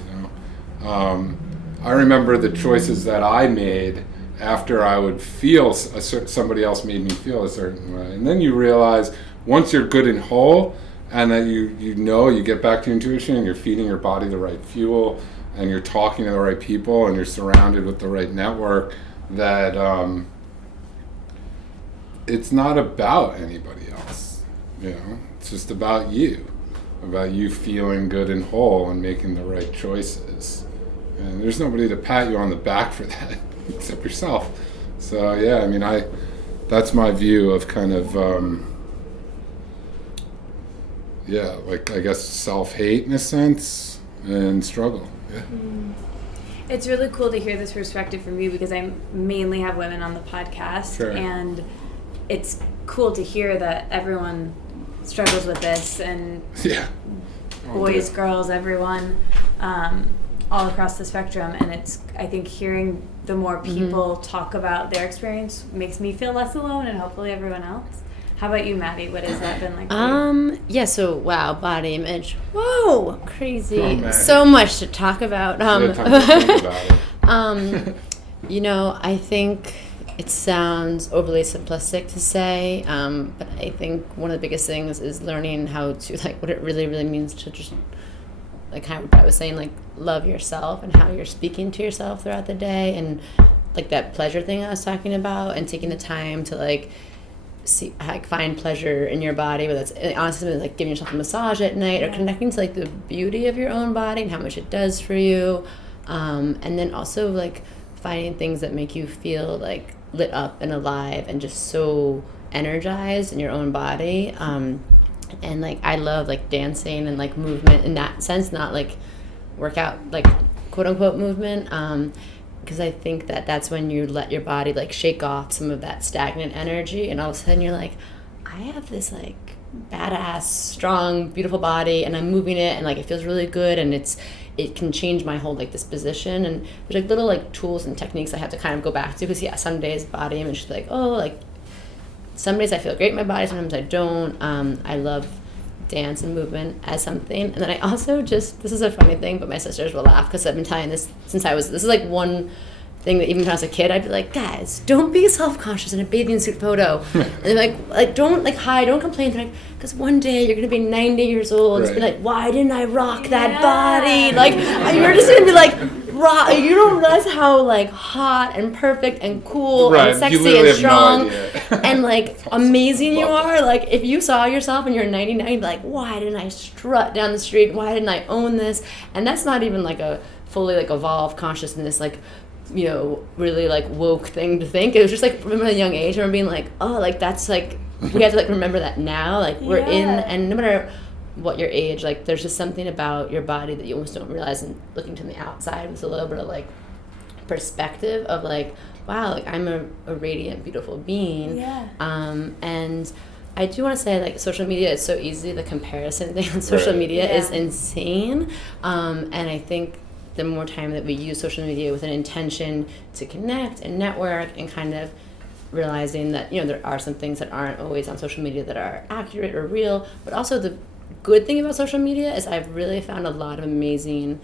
I remember the choices that I made after I would feel somebody else made me feel a certain way. And then you realize once you're good and whole, and that you get back to intuition, and you're feeding your body the right fuel, and you're talking to the right people, and you're surrounded with the right network, that it's not about anybody else. It's just about you feeling good and whole and making the right choices. And there's nobody to pat you on the back for that except yourself. So yeah, I mean, that's my view of kind of I guess self-hate in a sense, and struggle. Yeah. It's really cool to hear this perspective from you, because I mainly have women on the podcast. Sure. And it's cool to hear that everyone struggles with this, and Yeah. boys, girls, everyone, all across the spectrum. And I think hearing the more people talk about their experience makes me feel less alone, and hopefully everyone else. How about you, Maddie? What has that been like for you? So wow, body image. Whoa, crazy. Oh, so much to talk about. Time to think about it. I think it sounds overly simplistic to say, but I think one of the biggest things is learning how to, like, what it really, really means to just, like how Bret was saying, like, love yourself, and how you're speaking to yourself throughout the day, and like that pleasure thing I was talking about, and taking the time to find pleasure in your body, whether it's honestly like giving yourself a massage at night, or connecting to like the beauty of your own body and how much it does for you, and then also like finding things that make you feel like lit up and alive and just so energized in your own body. And like I love like dancing and like movement in that sense, not like workout, like quote unquote movement, because I think that that's when you let your body like shake off some of that stagnant energy, and all of a sudden you're like, I have this like badass, strong, beautiful body, and I'm moving it, and like it feels really good, and it can change my whole like disposition. And there's like little like tools and techniques I have to kind of go back to, because some days body image is like, oh, like some days I feel great in my body, sometimes I don't. I love dance and movement as something. And then I also this is a funny thing, but my sisters will laugh because I've been telling this since this is like one thing that even when I was a kid, I'd be like, guys, don't be self-conscious in a bathing suit photo. And they're like, don't like hide, don't complain. They're like, because one day you're going to be 90 years old and just be like, why didn't I rock that body? Like, you're just going to be like, you don't realize how like hot and perfect and cool and sexy and strong and like amazing you are. Like if you saw yourself and you're 99, you'd be like, why didn't I strut down the street? Why didn't I own this? And that's not even like a fully like evolved consciousness, like, you know, really like woke thing to think. It was just like, remember at a young age, I remember being like, oh, like that's like, we have to like remember that now, like we're in, and no matter what your age, like there's just something about your body that you almost don't realize, and looking from the outside with a little bit of like perspective of like, wow, like I'm a radiant, beautiful being. And I do want to say, like, social media is so easy. The comparison thing on social media is insane, and I think the more time that we use social media with an intention to connect and network, and kind of realizing that, you know, there are some things that aren't always on social media that are accurate or real, but also the good thing about social media is I've really found a lot of amazing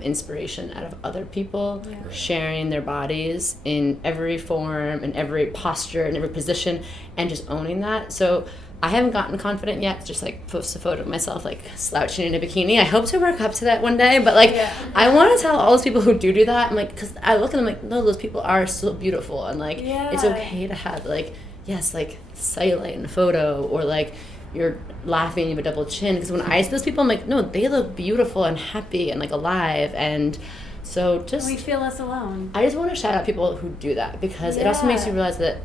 inspiration out of other people sharing their bodies in every form and every posture and every position, and just owning that. So I haven't gotten confident yet to just like post a photo of myself like slouching in a bikini. I hope to work up to that one day, but like I want to tell all those people who do that, I'm like, because I look at them like, no, those people are so beautiful, and like it's okay to have like, yes, like cellulite in a photo, or like you're laughing, you have a double chin. Because when I see those people, I'm like, no, they look beautiful and happy and like alive, and So just We feel less alone. I just want to shout out people who do that, because it also makes you realize that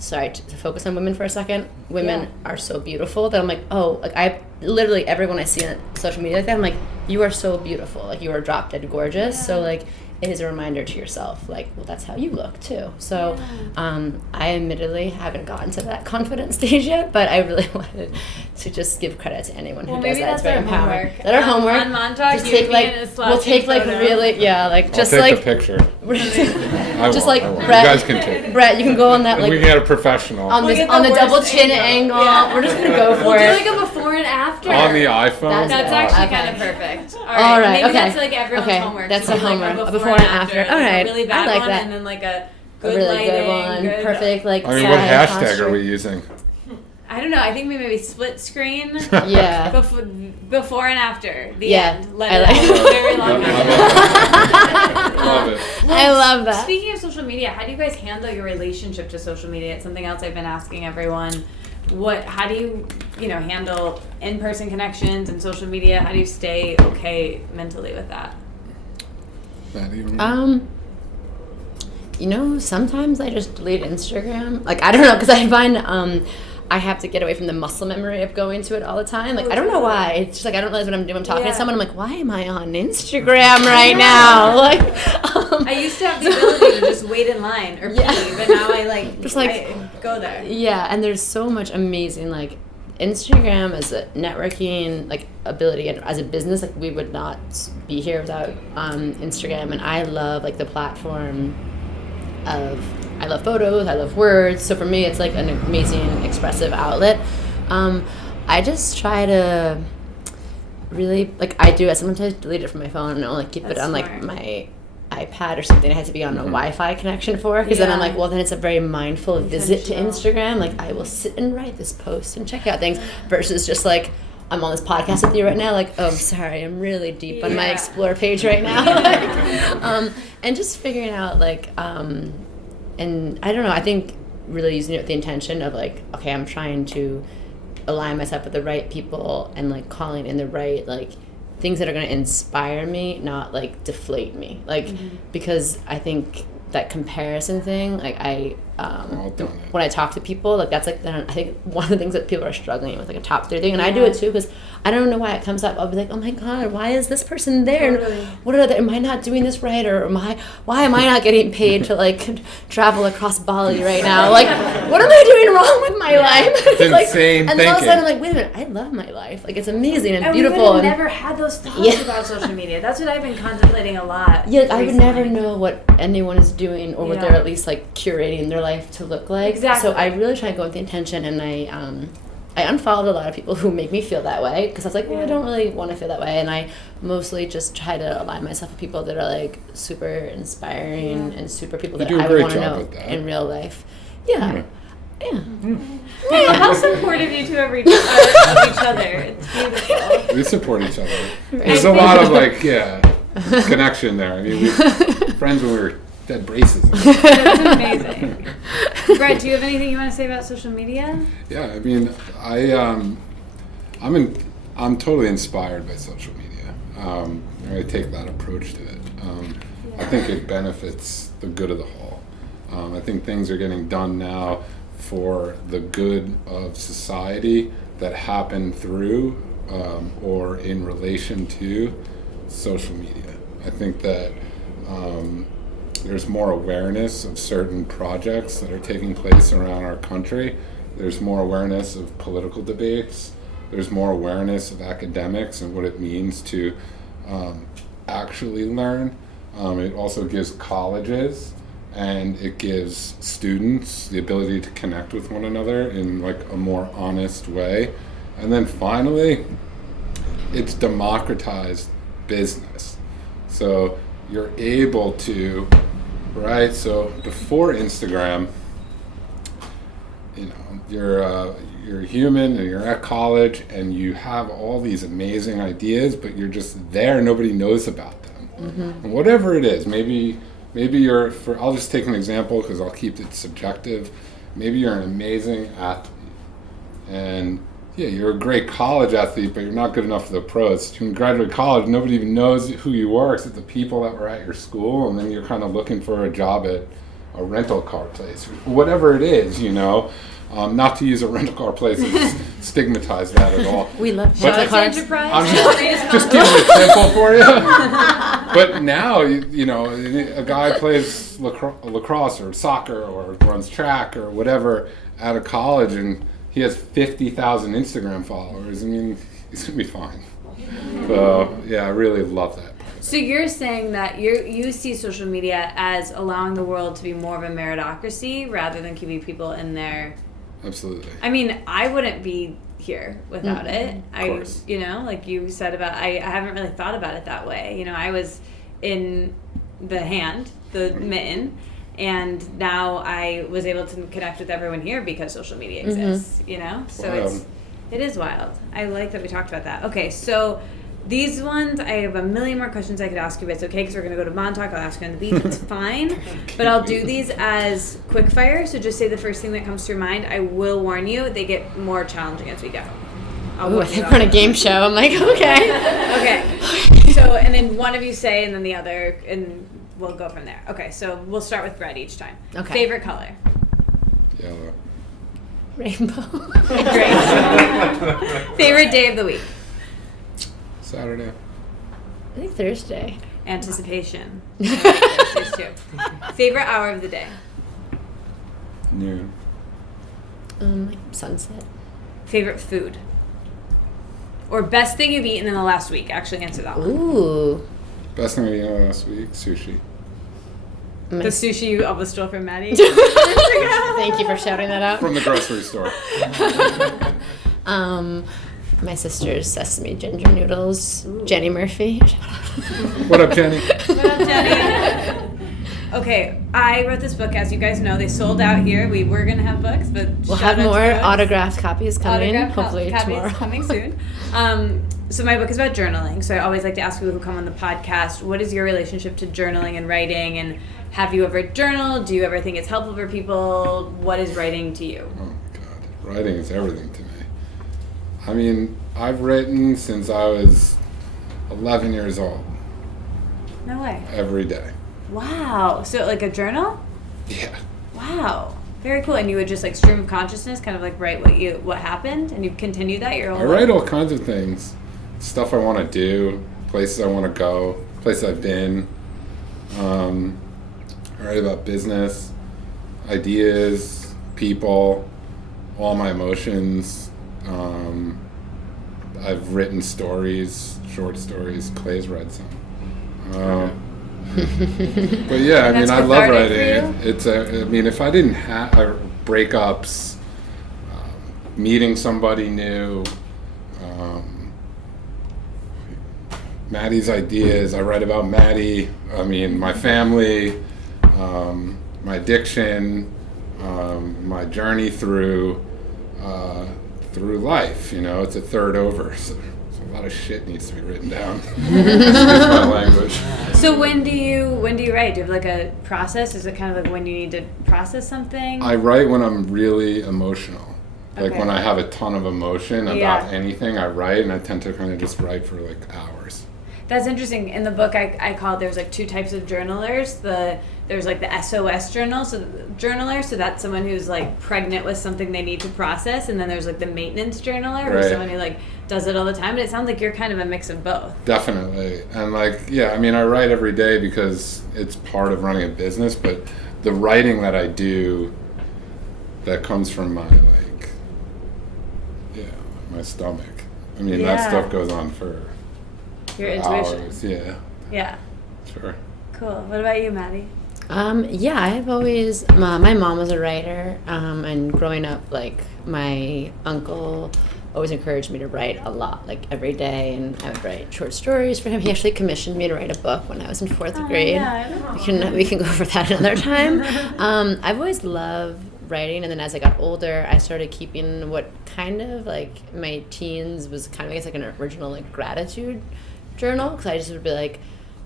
to focus on women for a second. Women are so beautiful that I'm like, oh, like I literally everyone I see on social media like that, I'm like, you are so beautiful, like you are drop dead gorgeous. Yeah. So like it is a reminder to yourself, like, well, that's how you look too. So I admittedly haven't gotten to that confident stage yet, but I really wanted to just give credit to anyone who does that. It's very empowering. That's our homework. On Montauk, just take like we'll take like really just I'll take like the picture. just like Brett, you guys can take it. Brett, you can go on that like we can get a professional on the double chin angle. Yeah. We're just gonna go for we'll it. do like a before and after on the iPhone. That's actually kind of perfect. All right. Maybe okay. That's like everyone's homework. That's a homework. A before and after. All right. A really bad I like one, that. and then like a good really lighting, good one. Perfect. Like. I mean, what hashtag are we using? I don't know. I think maybe split screen. Yeah. Before and after. The end. Very long. Love it. I love that. Speaking of social media, how do you guys handle your relationship to social media? It's something else I've been asking everyone. How do you handle in-person connections and social media? How do you stay okay mentally with that? Sometimes I just delete Instagram. Like, I don't know, because I find I have to get away from the muscle memory of going to it all the time. Like, I don't know why. It's just like I don't realize what I'm doing. I'm talking to someone. I'm like, why am I on Instagram right now? Like, I used to have the ability to just wait in line or pee, but now I I go there. Yeah, and there's so much amazing like Instagram as a networking like ability, and as a business, like we would not be here without Instagram. And I love like the platform of. I love photos, I love words, so for me it's like an amazing expressive outlet. I just try to really, like I sometimes delete it from my phone and I'll like keep it on like my iPad or something. It has to be on a Wi-Fi connection for, because then I'm like, well then it's a very mindful visit to Instagram. Like I will sit and write this post and check out things, versus just like, I'm on this podcast with you right now, like, oh, I'm sorry, I'm really deep on my Explore page right now. And just figuring out like, and I don't know, I think really using it with the intention of like, okay, I'm trying to align myself with the right people and like calling in the right like things that are going to inspire me, not like deflate me. Like, because I think that comparison thing, like when I talk to people, like that's like I think one of the things that people are struggling with, like a top 3 thing, and I do it too, because I don't know why it comes up. I'll be like, oh my god, why is this person there? Totally. Am I not doing this right, or why am I not getting paid to like travel across Bali right now? Like, what am I doing wrong with my life? It's like, insane and then all of a sudden I'm like, wait a minute, I love my life. Like, it's amazing and beautiful. I've never had those thoughts about social media. That's what I've been contemplating a lot. Yeah, recently. I would never know what anyone is doing, or what they're at least like curating their life to look like. Exactly. So I really try to go with the intention, and I unfollowed a lot of people who make me feel that way, because I was like, well, I don't really want to feel that way, and I mostly just try to align myself with people that are like super inspiring and super people that I would want to know in real life. Yeah. Well, how supportive you two of each other. It's beautiful. We support each other. There's a lot of like connection there. I mean, we were friends when we were dead braces. That's amazing. Bret, do you have anything you want to say about social media? Yeah, I mean, I'm totally inspired by social media. I take that approach to it. I think it benefits the good of the whole. I think things are getting done now for the good of society that happen through or in relation to social media. I think that there's more awareness of certain projects that are taking place around our country. There's more awareness of political debates. There's more awareness of academics and what it means to actually learn. It also gives colleges and it gives students the ability to connect with one another in like a more honest way. And then finally, it's democratized business. So you're able to, right? So before Instagram, you're human and you're at college and you have all these amazing ideas, but you're just there. Nobody knows about them. And whatever it is, maybe I'll just take an example because I'll keep it subjective. Maybe you're an amazing athlete and yeah, you're a great college athlete, but you're not good enough for the pros. You can graduate college, nobody even knows who you are except the people that were at your school, and then you're kind of looking for a job at a rental car place, whatever it is, you know. Not to use a rental car place and stigmatize that at all. We love But- rental cars. Enterprise. I'm just keeping it simple for you. But now, you know, a guy plays lacrosse or soccer or runs track or whatever out of college, and he has 50,000 Instagram followers. I mean, he's going to be fine. So, yeah, I really love that. So you're saying that you see social media as allowing the world to be more of a meritocracy rather than keeping people in their... Absolutely. I mean, I wouldn't be here without it. Of course. You know, like you said about, I haven't really thought about it that way. You know, I was in the hand, the mitten, and now I was able to connect with everyone here because social media exists, you know? So Wild. it is wild. I like that we talked about that. Okay, so these ones, I have a million more questions I could ask you, but it's okay because we're going to go to Montauk. I'll ask you on the beach. It's fine. But I'll do these as quick fire. So just say the first thing that comes to your mind. I will warn you, they get more challenging as we go. Ooh, I think we're on a game show. I'm like, okay. Okay. So, and then one of you say, and then the other, and we'll go from there. Okay, so we'll start with Bret each time. Okay. Favorite color? Yellow. Rainbow. Great. Favorite day of the week? Saturday. I think Thursday. Anticipation. Thursdays too. Favorite hour of the day? Noon. Like sunset. Favorite food? Or best thing you've eaten in the last week? Actually, answer that one. Ooh. Best thing I ate last week, sushi. My- The sushi you almost stole from Maddie? Thank you for shouting that out. From the grocery store. My sister's sesame ginger noodles. Jenny Murphy. What up, Jenny? What up, Jenny? Okay, I wrote this book. As you guys know, they sold out here. We were going to have books, but We'll shout have out to more books. autographed copies coming. Autographed Hopefully copies tomorrow. coming soon. So my book is about journaling. So I always like to ask people who come on the podcast, what is your relationship to journaling and writing? And have you ever journaled? Do you ever think it's helpful for people? What is writing to you? Oh, God. Writing is everything to me. I mean, I've written since I was 11 years old, No way. every day. Wow. So like a journal? Yeah. Wow. Very cool. And you would just like stream of consciousness, kind of like write what happened, and you've continued that your whole I write all kinds of things. Stuff I want to do, places I want to go, places I've been. I write about business, ideas, people, all my emotions. I've written stories, short stories. Clay's read some. But yeah, I mean, That's I love cathartic writing. for you? I mean, if I didn't have breakups, meeting somebody new, Maddie's ideas, I write about Maddie. I mean, my family, my addiction, my journey through life. You know, it's a third over. So a lot of shit needs to be written down. Excuse my language. So when do you write? Do you have like a process? Is it kind of like when you need to process something? I write when I'm really emotional. Like Okay. when I have a ton of emotion about Yeah. anything, I write, and I tend to kind of just write for like hours. That's interesting. In the book, I call it, there's like two types of journalers. There's like the SOS journaler, so that's someone who's like pregnant with something they need to process, and then there's like the maintenance journaler, who's Right. someone who like does it all the time. But it sounds like you're kind of a mix of both. Definitely. And like, yeah, I mean, I write every day because it's part of running a business, but the writing that I do that comes from my like, yeah, my stomach. I mean, Yeah. that stuff goes on for Your intuition. hours. Yeah, Yeah. sure. Cool. What about you, Maddie? Yeah, I've always, my mom was a writer, and growing up, like, my uncle always encouraged me to write a lot, like, every day, and I would write short stories for him. He actually commissioned me to write a book when I was in fourth grade. Yeah. We can go over that another time. I've always loved writing, and then as I got older, I started keeping what kind of, like, my teens was kind of, I guess, like an original, like, gratitude journal, because I just would be like,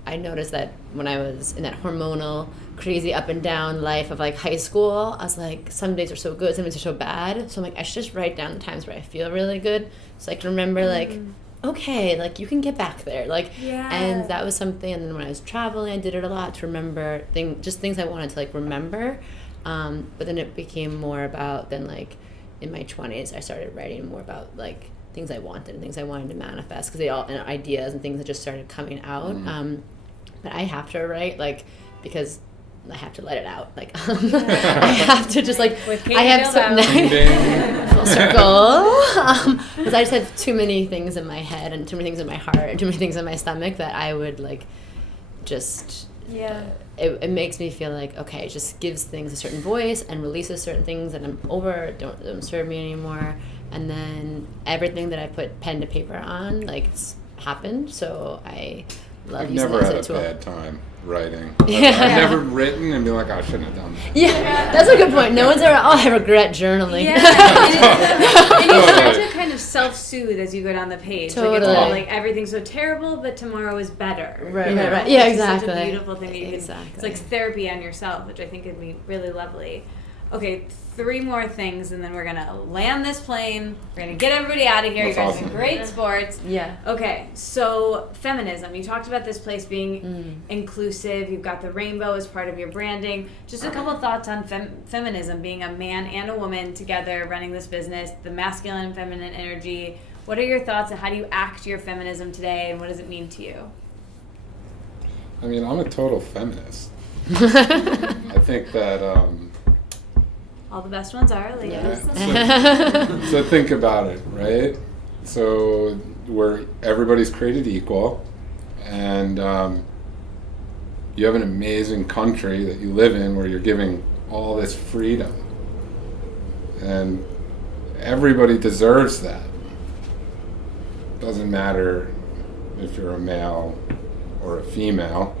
I noticed that when I was in that hormonal, crazy up and down life of like high school, I was like, some days are so good, some days are so bad. So I'm like, I should just write down the times where I feel really good, so I can remember like, okay, like you can get back there, like. And that was something. And then when I was traveling, I did it a lot to remember things I wanted to like remember. But then it became more about then like in my 20s, I started writing more about like things I wanted and things I wanted to manifest, because they all and ideas and things that just started coming out. But I have to write like because I have to let it out. Like I have to just like I have full circle because I just have too many things in my head and too many things in my heart and too many things in my stomach that I would like just it makes me feel like, okay, it just gives things a certain voice and releases certain things that I'm over, don't serve me anymore. And then everything that I put pen to paper on, like, it's happened. So I love using never that had as a a tool. bad time writing. I've never written and be like, oh, I shouldn't have done that. Yeah, that's a good point. No one's ever, I regret journaling. Yeah. And you start to kind of self-soothe as you go down the page. Totally. Like, it's all like, everything's so terrible, but tomorrow is better. Right, you know? right. Yeah, Which exactly. is such a beautiful thing that you can, Exactly. it's like therapy on yourself, which I think would be really lovely. Okay, 3 more things, and then we're going to land this plane. We're going to get everybody out of here. That's you guys awesome. are great sports. Yeah. Okay, so feminism. You talked about this place being inclusive. You've got the rainbow as part of your branding. Just a couple thoughts on feminism, being a man and a woman together running this business, the masculine and feminine energy. What are your thoughts on how do you act your feminism today, and what does it mean to you? I mean, I'm a total feminist. I think that... All the best ones are, ladies. So think about it, right? So everybody's created equal, and you have an amazing country that you live in where you're giving all this freedom, and everybody deserves that. Doesn't matter if you're a male or a female.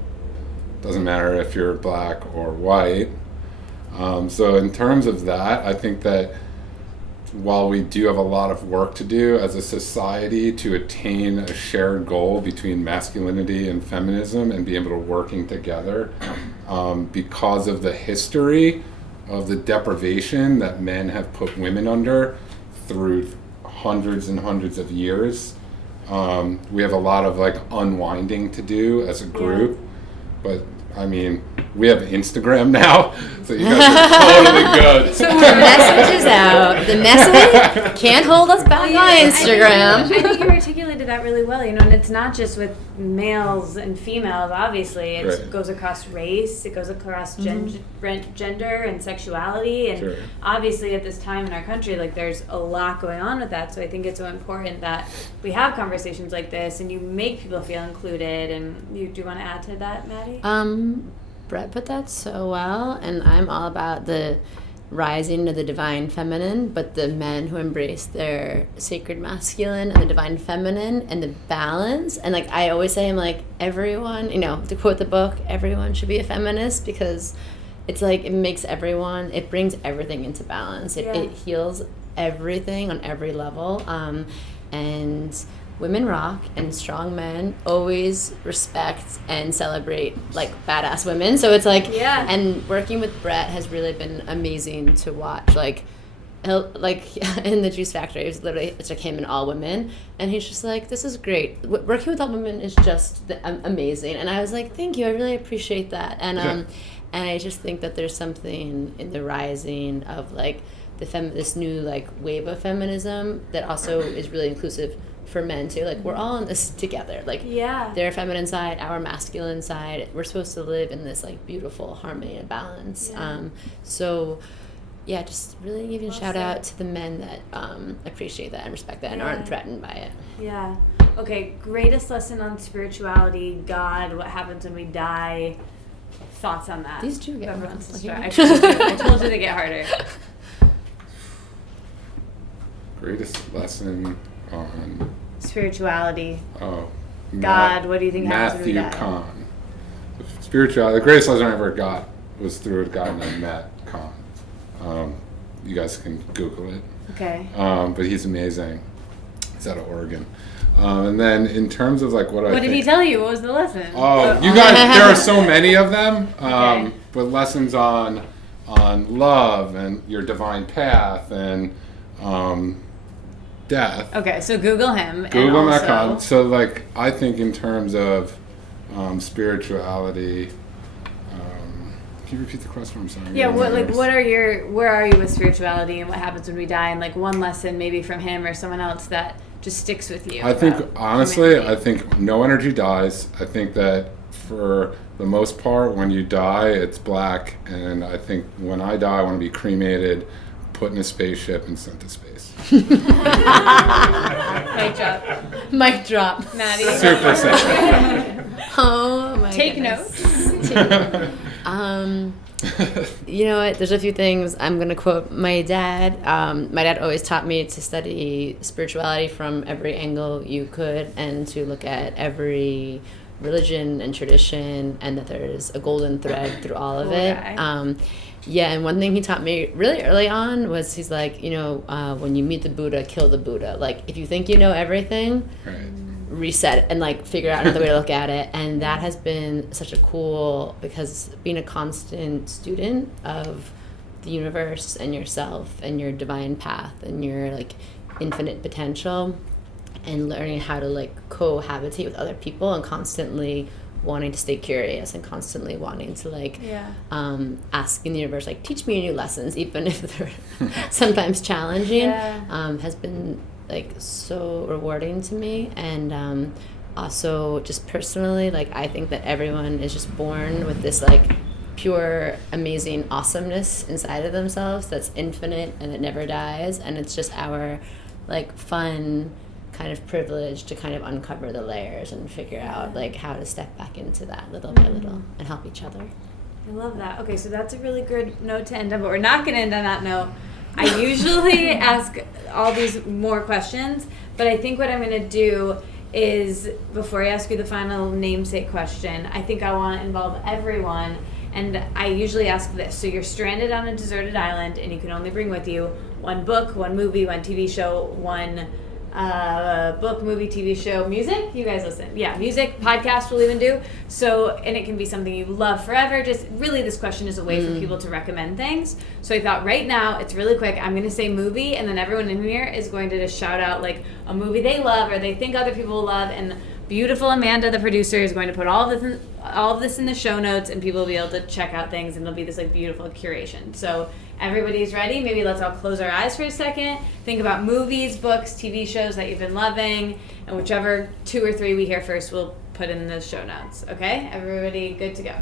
Doesn't matter if you're black or white. So in terms of that, I think that while we do have a lot of work to do as a society to attain a shared goal between masculinity and feminism and be able to working together, because of the history of the deprivation that men have put women under through hundreds and hundreds of years, we have a lot of like unwinding to do as a group. But I mean, we have Instagram now, so you guys are totally good. So the message is out. The message can't hold us back on Instagram. I think you articulated that really well, and it's not just with males and females, obviously. It goes across race, it goes across gender and sexuality, and obviously at this time in our country, like, there's a lot going on with that, so I think it's so important that we have conversations like this, and you make people feel included. And do you want to add to that, Maddie? Bret put that so well, and I'm all about the rising to the divine feminine, but the men who embrace their sacred masculine and the divine feminine and the balance. And like I always say, I'm like, everyone, to quote the book, everyone should be a feminist, because it's like it brings everything into balance. It heals everything on every level. And women rock, and strong men always respect and celebrate like badass women. So it's like, and working with Bret has really been amazing to watch. Like in the Juice Factory, it's like him and all women, and he's just like, this is great. Working with all women is just amazing. And I was like, thank you, I really appreciate that. And and I just think that there's something in the rising of like this new like wave of feminism that also is really inclusive for men too. Like, we're all in this together. Like, their feminine side, our masculine side. We're supposed to live in this like beautiful harmony and balance. So just really giving a shout out to the men that appreciate that and respect that and aren't threatened by it. Yeah. Okay, greatest lesson on spirituality, God, what happens when we die. Thoughts on that? These two get I told you they get harder. Greatest lesson on spirituality. Oh, God, what do you think happens when we die? Matthew Kahn. Spirituality. The greatest lesson I ever got was through a guy named Matt Kahn. You guys can Google it. Okay. But he's amazing. He's out of Oregon. And then in terms of like what What did he tell you? What was the lesson? Oh, you guys, there are so many of them. Okay. But lessons on love and your divine path and death. Okay, so Google him. Google and Macron. also, So like I think in terms of spirituality. Can you repeat the question? I'm sorry. yeah, where are you with spirituality and what happens when we die, and like one lesson maybe from him or someone else that just sticks with you? I think about honestly, humanity? I think no energy dies. I think that for the most part, when you die, it's black. And I think when I die, I want to be cremated, put in a spaceship, and sent to space. Mic drop. Mic drop. Maddie. Super simple. Oh my Take goodness. notes. You know what? There's a few things I'm gonna quote my dad. My dad always taught me to study spirituality from every angle you could, and to look at every religion and tradition, and that there's a golden thread through all of Cool it. guy. Yeah, and one thing he taught me really early on was he's like, when you meet the Buddha, kill the Buddha. Like, if you think you know everything, Right. reset and like figure out another way to look at it. And that has been such a cool, because being a constant student of the universe and yourself and your divine path and your like infinite potential, and learning how to like cohabitate with other people and constantly wanting to stay curious and constantly wanting to like asking the universe like, teach me new lessons even if they're sometimes challenging, has been like so rewarding to me. And also just personally, like I think that everyone is just born with this like pure amazing awesomeness inside of themselves that's infinite and it never dies, and it's just our like fun kind of privilege to kind of uncover the layers and figure out like how to step back into that little by little and help each other. I love that. Okay, so that's a really good note to end on, but we're not going to end on that note. I usually ask all these more questions, but I think what I'm going to do is, before I ask you the final namesake question, I think I want to involve everyone, and I usually ask this. So you're stranded on a deserted island, and you can only bring with you one book, one movie, one TV show, one book, movie, TV show, music. You guys listen. Yeah, music, podcast we'll even do. So, and it can be something you love forever. Just really, this question is a way for people to recommend things. So I thought right now, it's really quick. I'm going to say movie, and then everyone in here is going to just shout out like a movie they love or they think other people will love. And beautiful Amanda, the producer, is going to put all of this in the show notes, and people will be able to check out things, and it'll be this like beautiful curation. So everybody's ready. Maybe let's all close our eyes for a second. Think about movies, books, TV shows that you've been loving, and whichever 2 or 3 we hear first, we'll put in the show notes. Okay? Everybody good to go?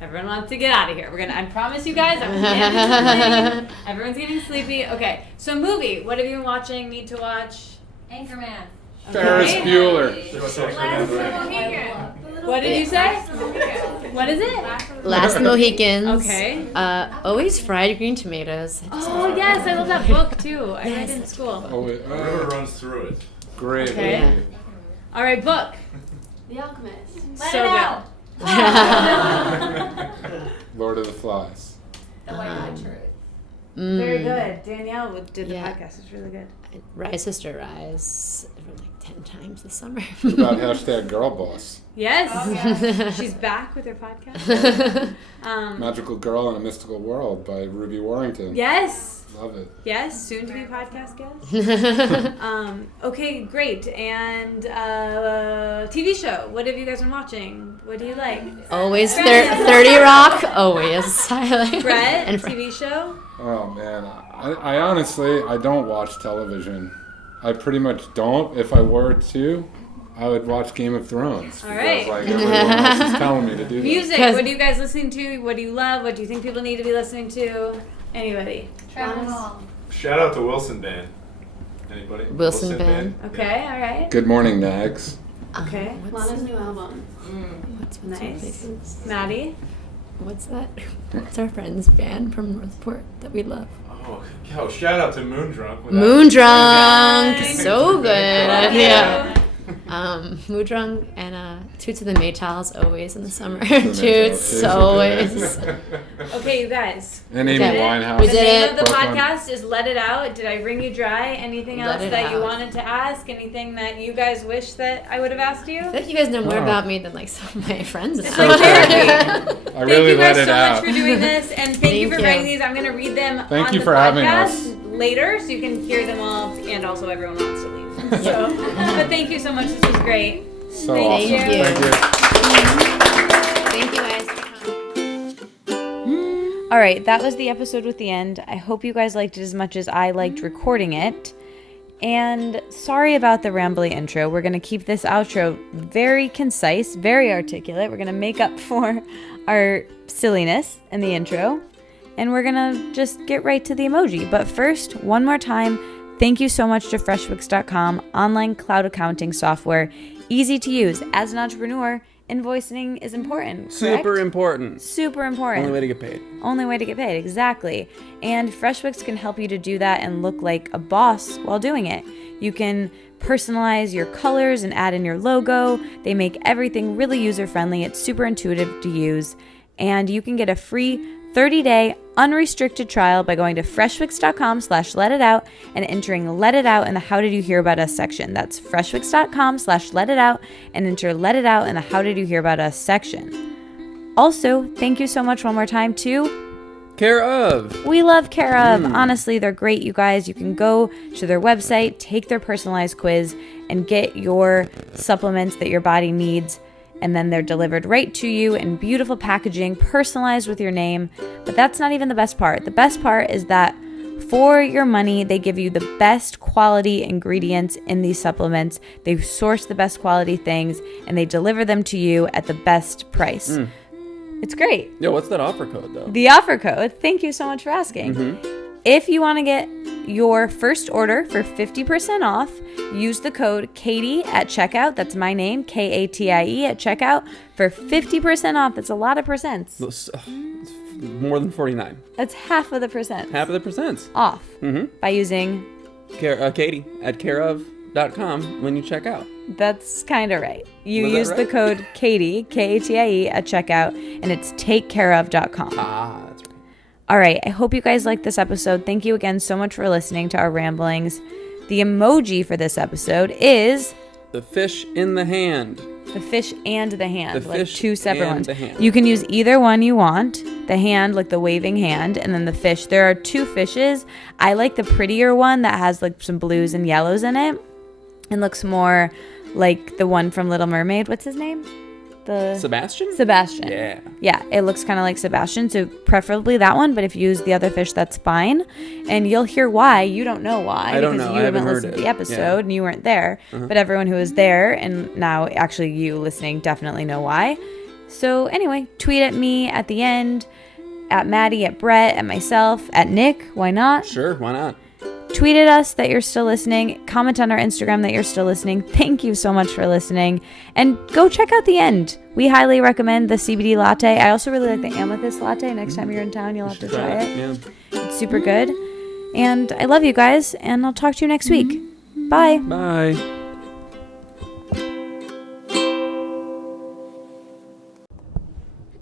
Everyone wants to get out of here. I promise you guys, everyone's getting sleepy. Okay, so movie. What have you been watching, need to watch? Anchorman. Ferris Bueller. What did you say? What is it? Last Mohicans. Okay. Always fried green tomatoes. Oh, yes, I love that book, too. I read it in school. Oh, wait, River runs through it. great. Okay. movie. All right, book. The Alchemist. So good. Lord of the Flies. The White Truth. Very good. Danielle did the Yeah. podcast. It's really good. Rise, Sister, Rise. I read like 10 times this summer. What about hashtag girl boss? Yes. Oh, yeah. She's back with her podcast. Magical Girl in a Mystical World by Ruby Warrington. Yes. Love it. Yes, soon to be podcast guest. Okay, great. And TV show. What have you guys been watching? What do you like? Always 30 Rock. Always. Bret, And TV show? Oh man, I honestly I don't watch television. I pretty much don't. If I were to, I would watch Game of Thrones. All right. Because like everyone else is telling me to do that. Music. 'Cause- What are you guys listening to? What do you love? What do you think people need to be listening to? Anybody? Travel Thomas? Hall. Shout out to Wilson Band. Anybody? Wilson Band. Okay, all right. Good morning, Nags. Okay. Lana's new album. What's Nice. our places? Maddie? What's that? What's our friend's band from Northport that we love? Oh, shout out to Moondrunk. Moondrunk. Nice. So good. Love Yeah. you. Mudrung and Toots of the Maytals always in the summer. Maytals, Toots too. always. Okay, you guys. And Amy Okay. Winehouse. We The did name it. of the Brooklyn. podcast is Let It Out. Did I wring you dry? Anything Let else it that you out. wanted to ask? Anything that you guys wish that I would have asked you? I feel like you guys know more Wow. about me than like some of my friends. It's So like therapy. therapy. I really thank you let guys it so out. much for doing this, and thank you for Thank you. writing these. I'm going to read them Thank on you the for podcast having us. later, so you can hear them all, and also everyone wants to leave. So, but thank you so much. This was great. So Thank awesome. you. Thank you. Thank you guys for coming. All right, that was the episode with the end. I hope you guys liked it as much as I liked recording it. And sorry about the rambly intro. We're going to keep this outro very concise, very articulate. We're going to make up for our silliness in the intro. And we're going to just get right to the emoji. But first, one more time, thank you so much to freshbooks.com, online cloud accounting software, easy to use. As an entrepreneur, invoicing is important. Super correct? important. Super important. Only way to get paid. Only way to get paid, exactly. And FreshBooks can help you to do that and look like a boss while doing it. You can personalize your colors and add in your logo. They make everything really user-friendly. It's super intuitive to use. And you can get a free 30-day unrestricted trial by going to freshbooks.com/letitout and entering Let It Out in the How Did You Hear About Us section. That's freshbooks.com/letitout and enter Let It Out in the How Did You Hear About Us section. Also, thank you so much one more time to Care of. We Love Care Of. Honestly, they're great, you guys. You can go to their website, take their personalized quiz, and get your supplements that your body needs. And then they're delivered right to you in beautiful packaging, personalized with your name. But that's not even the best part. The best part is that for your money, they give you the best quality ingredients in these supplements. They source the best quality things, and they deliver them to you at the best price. It's great. Yo, what's that offer code though? The offer code, thank you so much for asking. If you want to get your first order for 50% off, use the code Katie at checkout. That's my name, Katie at checkout for 50% off. That's a lot of percents. It's more than 49. That's half of the percent Half of the percents. off by using. Katie at careof.com when you check out. That's kind of right. You Was that use the right? code Katie, Katie at checkout, and it's takecareof.com. Ah, that's right. All right, I hope you guys liked this episode. Thank you again so much for listening to our ramblings. The emoji for this episode is The fish in the hand. the fish and the hand, The like fish two separate and ones. the hand. You can use either one you want. The hand, like the waving hand, and then the fish. There are two fishes. I like the prettier one that has like some blues and yellows in it and looks more like the one from Little Mermaid. What's his name? Sebastian? Sebastian. Yeah. Yeah, it looks kind of like Sebastian, so preferably that one, but if you use the other fish, that's fine. And you'll hear why. You don't know why. I don't because know. you I haven't haven't heard listened to it. the episode Yeah. and you weren't there. But everyone who was there and now actually you listening definitely know why. So anyway, tweet at me at the end, at Madi, at Bret, at myself, at Nick. Why not? Sure, why not? Tweet at us that you're still listening. Comment on our Instagram that you're still listening. Thank you so much for listening. And go check out The End. We highly recommend the CBD latte. I also really like the amethyst latte. Next time you're in town, you'll have to try it. Yeah. It's super good. And I love you guys, and I'll talk to you next week. Bye. Bye.